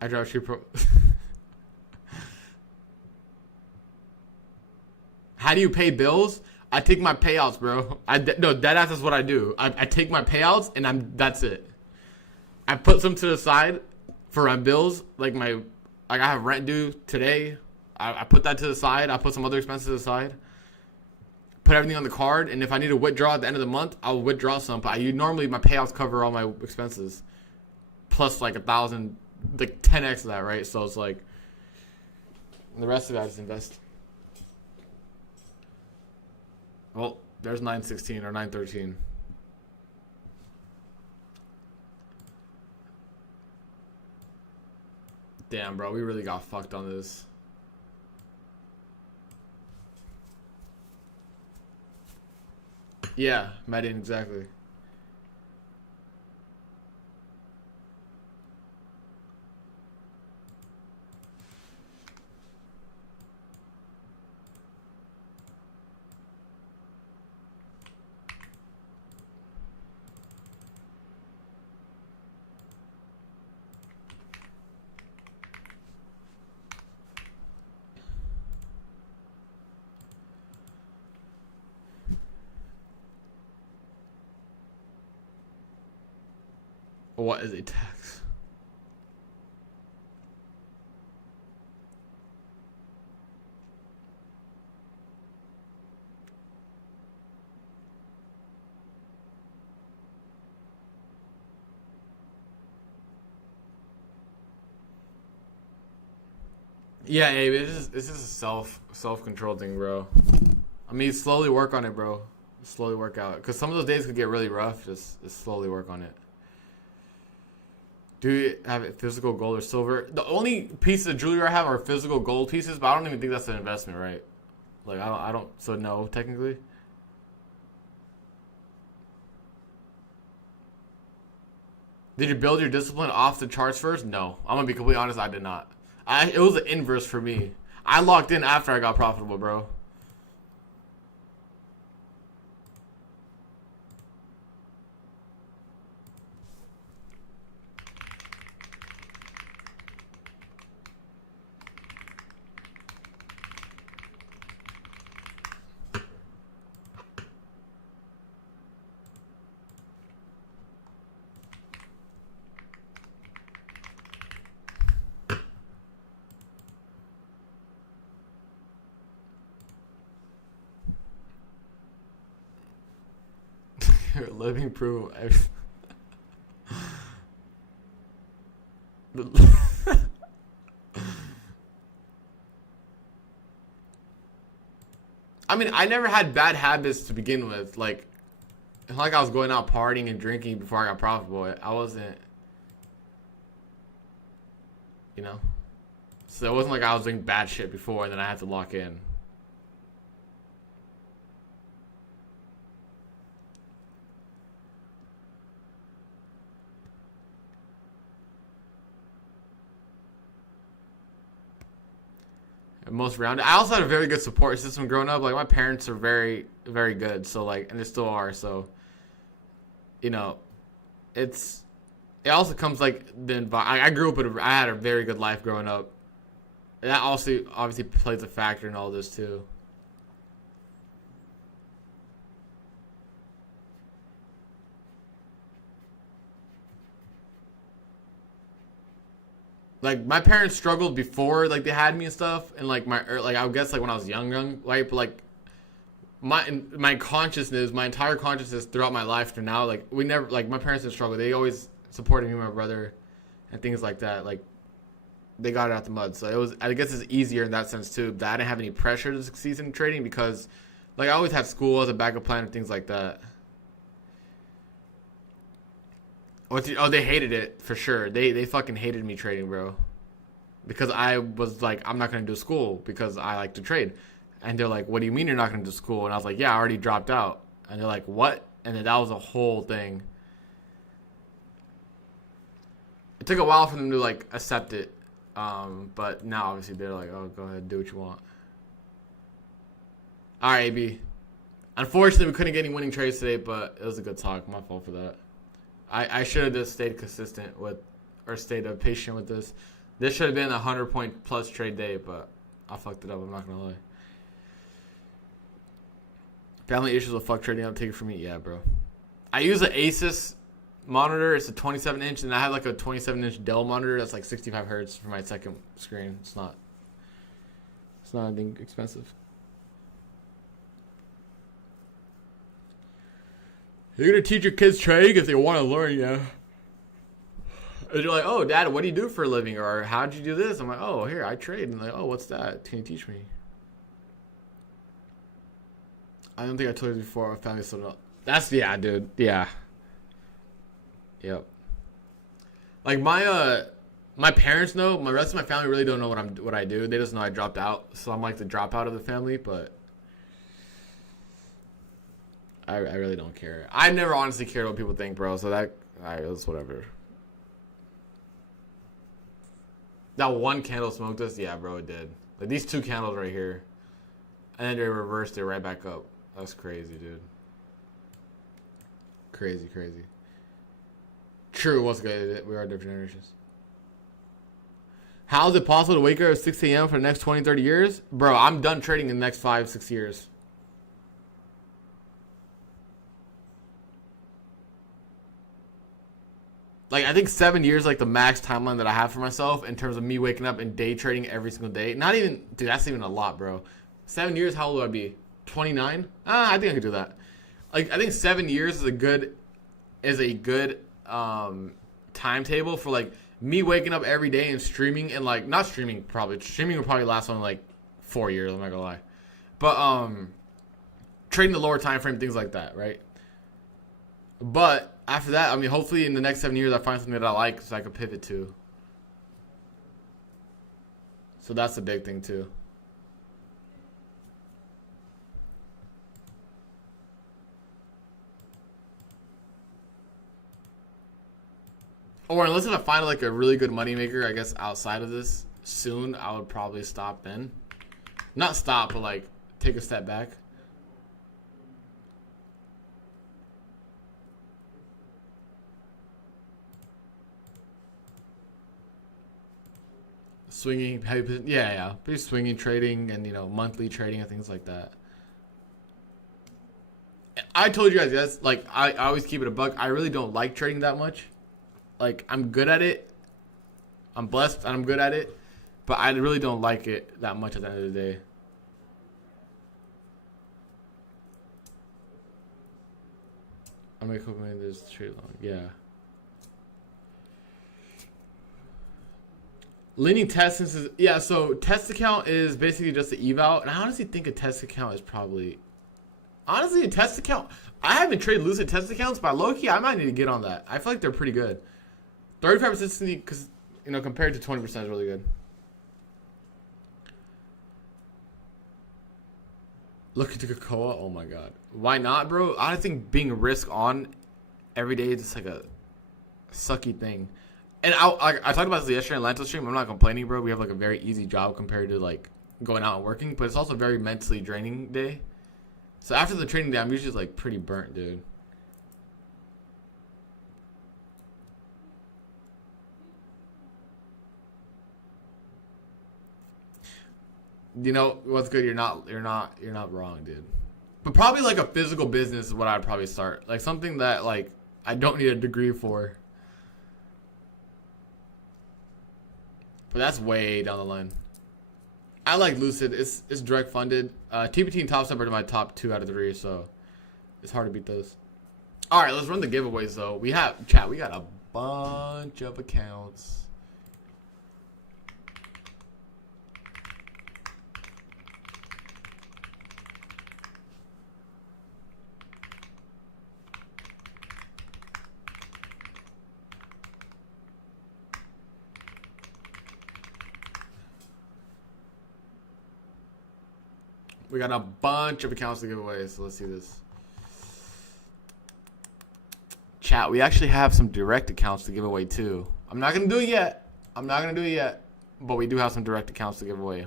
I drive cheap pro. How do you pay bills? I take my payouts, bro. No, deadass is what I do. I take my payouts and that's it. I put some to the side for my bills, like I have rent due today. I put that to the side. I put some other expenses to the side. Put everything on the card, and if I need to withdraw at the end of the month, I'll withdraw some. But normally my payouts cover all my expenses, plus like 1,000, like 10x of that, right? So it's like the rest of that is invest. Well, there's 916 or 913. Damn, bro, we really got fucked on this. Yeah, Median, exactly. What is a tax? Yeah, Abe, it's just a self control thing, bro. I mean, slowly work on it, bro. Slowly work out, because some of those days could get really rough. Just slowly work on it. Do you have a physical gold or silver? The only pieces of jewelry I have are physical gold pieces, but I don't even think that's an investment, right? Like I don't. So no, technically. Did you build your discipline off the charts first? No, I'm gonna be completely honest. I did not. It was the inverse for me. I locked in after I got profitable, bro. Living proof. I mean, I never had bad habits to begin with. Like, it's not like I was going out partying and drinking before I got profitable. I wasn't, you know? So it wasn't like I was doing bad shit before and then I had to lock in. Most rounded. I also had a very good support system growing up. Like, my parents are very, very good. So, like, and they still are. So, you know, it also comes, like, I grew up I had a very good life growing up. And that also obviously plays a factor in all this, too. Like, my parents struggled before, like, they had me and stuff, and like I would guess, like, when I was young, right? But like my consciousness, my entire consciousness throughout my life to now, like, we never, like, my parents didn't struggle. They always supported me and my brother and things like that. Like, they got it out the mud. So it was, I guess it's easier in that sense too, that I didn't have any pressure to succeed in trading because, like, I always had school as a backup plan and things like that. Oh, they hated it for sure. They fucking hated me trading, bro. Because I was like, I'm not gonna do school because I like to trade. And they're like, what do you mean you're not gonna do school? And I was like, yeah, I already dropped out. And they're like, what? And then that was a whole thing. It took a while for them to, like, accept it. But now obviously they're like, oh, go ahead, do what you want. All right, AB. Unfortunately, we couldn't get any winning trades today, but it was a good talk. My fault for that. I should have just stayed consistent with, or stayed patient with this. This should have been a 100-point plus trade day, but I fucked it up. I'm not gonna lie. Family issues with fuck trading up. Take it from me, yeah, bro. I use an Asus monitor. It's a 27-inch, and I have like a 27-inch Dell monitor that's like 65 hertz for my second screen. It's not anything expensive. You're gonna teach your kids trading if they want to learn, yeah. And you're like, oh, Dad, what do you do for a living? Or how'd you do this? I'm like, oh, here, I trade. And like, oh, what's that? Can you teach me? I don't think I told you before. My family still know. That's, yeah, dude. Yeah. Yep. Like, my parents know. My rest of my family really don't know what I do. They just know I dropped out. So I'm like the dropout of the family, but I really don't care. I never honestly cared what people think, bro. So that, it's whatever. That one candle smoked us? Yeah, bro, it did. Like, these two candles right here. And then they reversed it right back up. That's crazy, dude. Crazy, crazy. True, what's good? We are different generations. How is it possible to wake up at 6 a.m. for the next 20, 30 years? Bro, I'm done trading in the next 5, 6 years. Like, I think 7 years, like, the max timeline that I have for myself in terms of me waking up and day trading every single day. Not even, dude, that's even a lot, bro. 7 years, how old would I be? 29? I think I could do that. Like, I think 7 years is a good timetable for, like, Me waking up every day and streaming and like not streaming probably streaming will probably last only like 4 years. I'm not gonna lie, but trading the lower time frame, things like that, right? But after that, I mean, hopefully in the next 7 years, I find something that I like so I can pivot to. So that's a big thing too. Or unless if I find like a really good moneymaker, I guess outside of this soon, I would probably stop in. Not stop, but like take a step back. Swinging, heavy, yeah. Pretty swinging trading and, you know, monthly trading and things like that. I told you guys, yes, like, I always keep it a buck. I really don't like trading that much. Like, I'm good at it. I'm blessed and I'm good at it. But I really don't like it that much at the end of the day. I'm going to cook this trade long. Yeah. Leaning test is, yeah, so test account is basically just the eval. And I honestly think a test account is probably, honestly, a test account. I haven't traded Lucid test accounts, but low-key, I might need to get on that. I feel like they're pretty good. 35% because, you know, compared to 20% is really good. Look at the cocoa. Oh my god. Why not, bro? I think being risk on every day is just like a sucky thing. And I talked about this yesterday in Lanto stream. I'm not complaining, bro. We have like a very easy job compared to like going out and working, but it's also a very mentally draining day. So after the training day, I'm usually like pretty burnt, dude. You know what's good? You're not wrong, dude. But probably like a physical business is what I'd probably start. Like something that like I don't need a degree for. But that's way down the line. I like Lucid. It's direct funded. TPT and Top Step are my top 2 out of 3, so it's hard to beat those. All right, let's run the giveaways though. We have chat. We got a bunch of accounts. We got a bunch of accounts to give away, so let's see this. Chat, we actually have some direct accounts to give away too. I'm not going to do it yet. But we do have some direct accounts to give away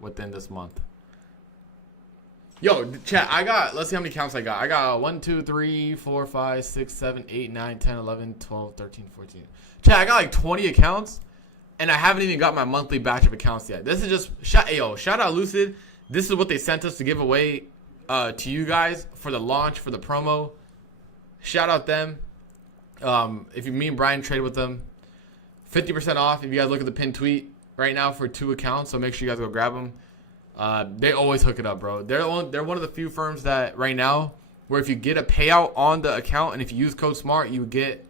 within this month. Yo, chat, let's see how many accounts I got. I got 1, 2, 3, 4, 5, 6, 7, 8, 9, 10, 11, 12, 13, 14. Chat, I got like 20 accounts, and I haven't even got my monthly batch of accounts yet. This is just, shout out Lucid. This is what they sent us to give away to you guys for the launch, for the promo. Shout out them. If me and Brian trade with them, 50% off if you guys look at the pinned tweet right now for 2 accounts. So make sure you guys go grab them. They always hook it up, bro. They're one of the few firms that right now where if you get a payout on the account and if you use code SMART, you get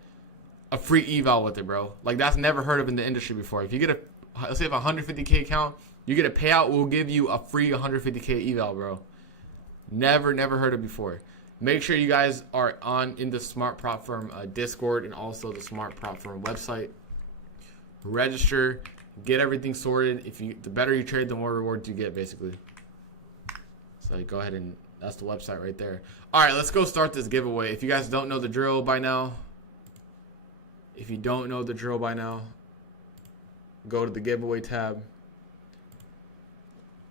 a free eval with it, bro. Like that's never heard of in the industry before. If you get let's say if a 150K account, you get a payout, we'll give you a free 150K eval, bro. Never heard of before. Make sure you guys are in the Smart Prop Firm Discord and also the Smart Prop Firm website. Register, get everything sorted. The better you trade, the more rewards you get, basically. So go ahead and that's the website right there. All right, let's go start this giveaway. If you guys don't know the drill by now, go to the giveaway tab.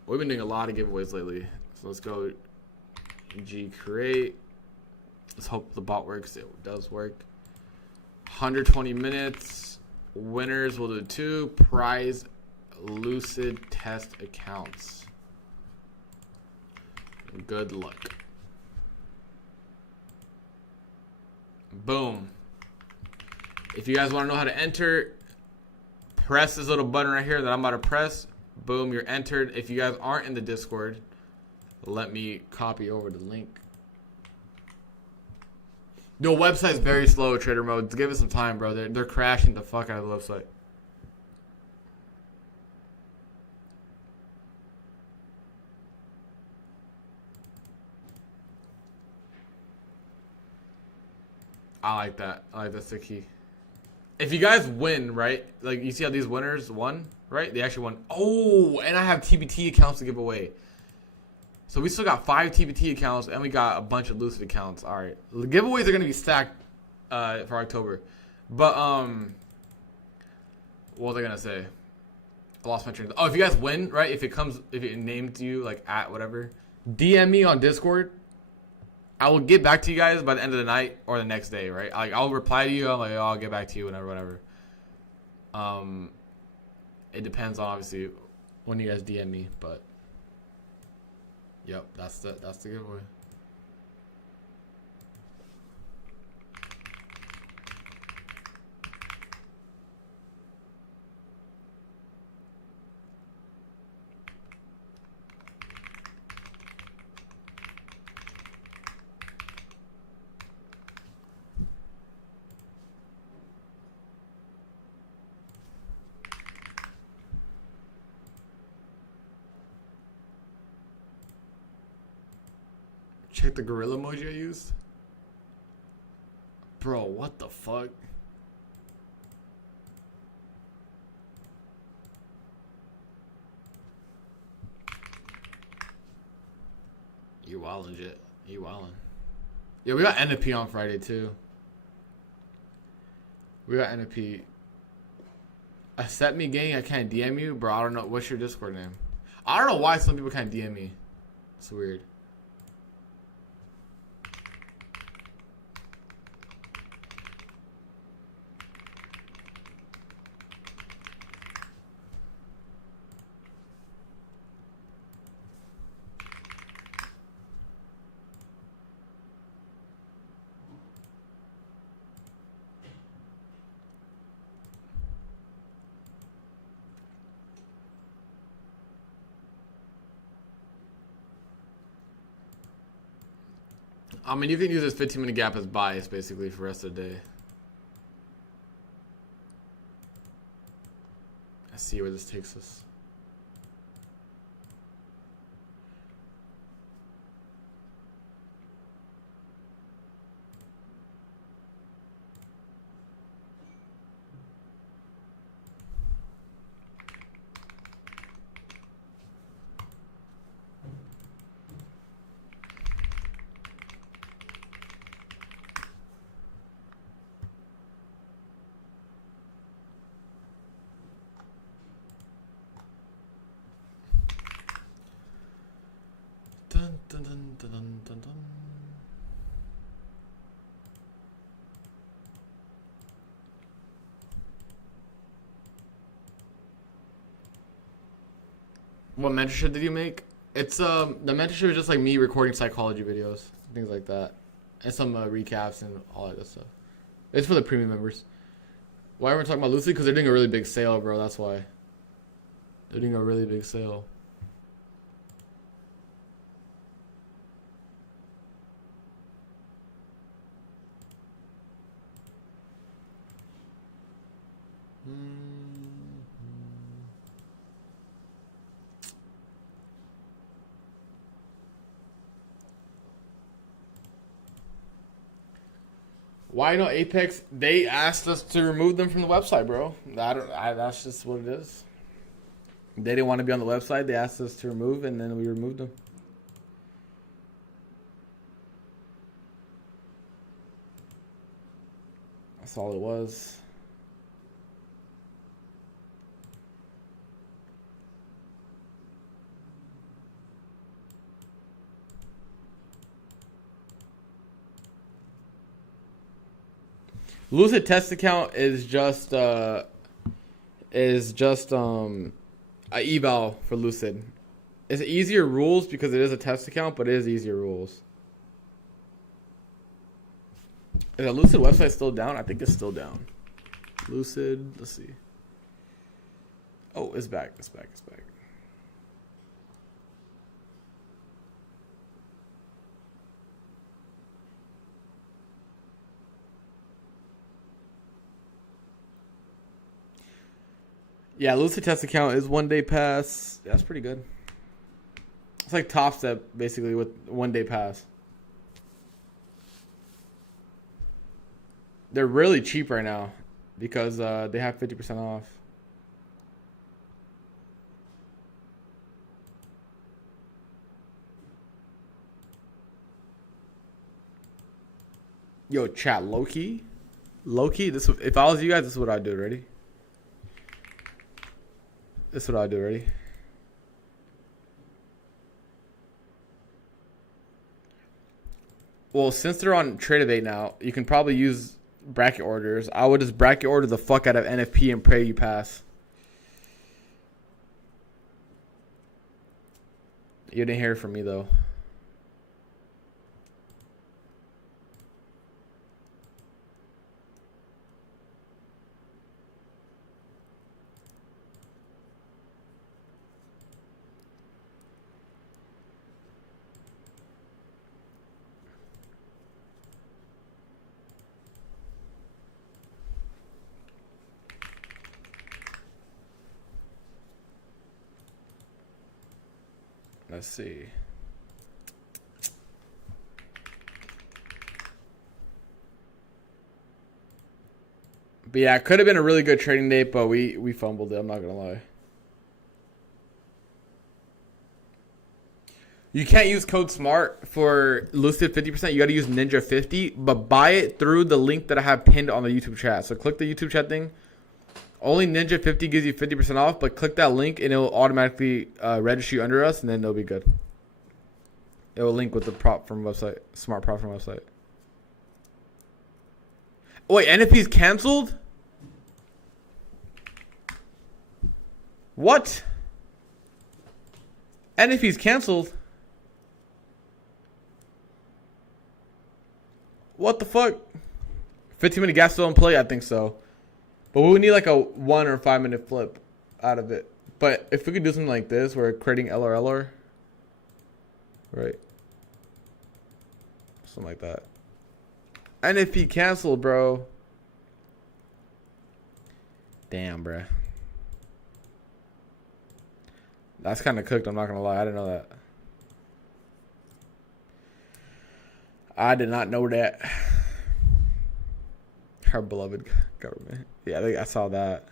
We've been doing a lot of giveaways lately. So let's go create. Let's hope the bot works. It does work. 120 minutes. Winners will do 2 prize Lucid test accounts. Good luck. Boom. If you guys want to know how to enter, press this little button right here that I'm about to press. Boom, you're entered. If you guys aren't in the Discord, let me copy over the link. The website's very slow, Trader Mode. Give it some time, bro. They're crashing the fuck out of the website. I like that. I like that's the key. If you guys win, right? Like, you see how these winners won, right? They actually won. Oh, and I have TBT accounts to give away. So we still got 5 TBT accounts, and we got a bunch of Lucid accounts. All right. The giveaways are going to be stacked for October. But, what was I going to say? I lost my train of thought. Oh, if you guys win, right? If it named you, like, at whatever, DM me on Discord. I will get back to you guys by the end of the night or the next day, right? Like, I'll reply to you. I'm like, oh, I'll get back to you whatever. It depends on, obviously, when you guys DM me, but yep, that's the giveaway. Check the gorilla emoji I used. Bro, what the fuck? You wildin', Jit. You wildin'. Yeah, we got NFP on Friday too. We got NFP. Accept me, gang. I can't DM you, bro. I don't know. What's your Discord name? I don't know why some people can't DM me. It's weird. I mean, you can use this 15-minute gap as bias, basically, for the rest of the day. Let's see where this takes us. Dun, dun, dun, dun, dun, dun, dun. What mentorship did you make? It's the mentorship is just like me recording psychology videos, things like that, and some recaps and all that good stuff. It's for the premium members. Why are we talking about Lucid? Because they're doing a really big sale, bro. That's why. They're doing a really big sale. Why no Apex? They asked us to remove them from the website, bro. That's just what it is. They didn't want to be on the website. They asked us to remove, and then we removed them. That's all it was. Lucid test account is just a eval for Lucid. It's easier rules because it is a test account, but it is easier rules. Is the Lucid website still down? I think it's still down. Lucid, let's see. Oh, it's back. It's back. It's back. Yeah, Lucid test account is 1 day pass. That's pretty good. It's like Top Step basically with 1 day pass. They're really cheap right now because they have 50% off. Yo, chat, low-key? Low-key? If I was you guys, this is what I'd do. Ready? This is what I'd do. Ready? Well, since they're on Trade-A-Bait now, you can probably use bracket orders. I would just bracket order the fuck out of NFP and pray you pass. You didn't hear from me, though. Let's see. But yeah, it could have been a really good trading day, but we fumbled it. I'm not gonna lie. You can't use code SMART for Lucid 50%. You got to use Ninja 50, but buy it through the link that I have pinned on the YouTube chat. So click the YouTube chat thing. Only Ninja 50 gives you 50% off, but click that link and it will automatically register you under us, and then it'll be good. It will link with the prop from website, smart prop from website. Wait, NFP's canceled? What? NFP's canceled? What the fuck? 15-minute gas still in play? I think so. But we would need like a 1 or 5 minute flip out of it. But if we could do something like this, where we're creating LR, right? Something like that. NFP canceled, bro. Damn, bro. That's kind of cooked, I'm not going to lie. I didn't know that. I did not know that. Our beloved government. Yeah, I saw that.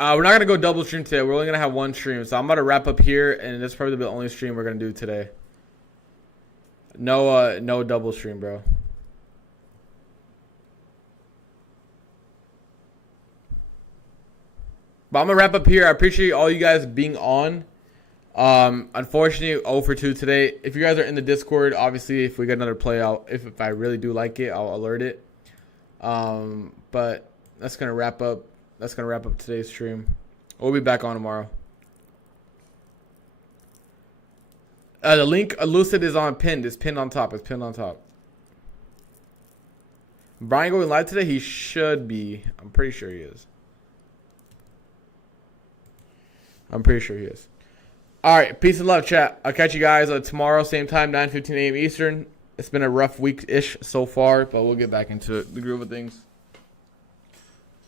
We're not going to go double stream today. We're only going to have one stream. So I'm going to wrap up here, and that's probably the only stream we're going to do today. No double stream, bro. But I'm going to wrap up here. I appreciate all you guys being on. Unfortunately, 0 for 2 today. If you guys are in the Discord, obviously, if we get another play, if I really do like it, I'll alert it. But that's going to wrap up. That's going to wrap up today's stream. We'll be back on tomorrow. The link, Lucid, is on pinned. It's pinned on top. It's pinned on top. Brian going live today? He should be. I'm pretty sure he is. I'm pretty sure he is. All right. Peace and love, chat. I'll catch you guys tomorrow, same time, 9:15 a.m. Eastern. It's been a rough week-ish so far, but we'll get back into the groove of things.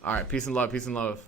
All right, peace and love, peace and love.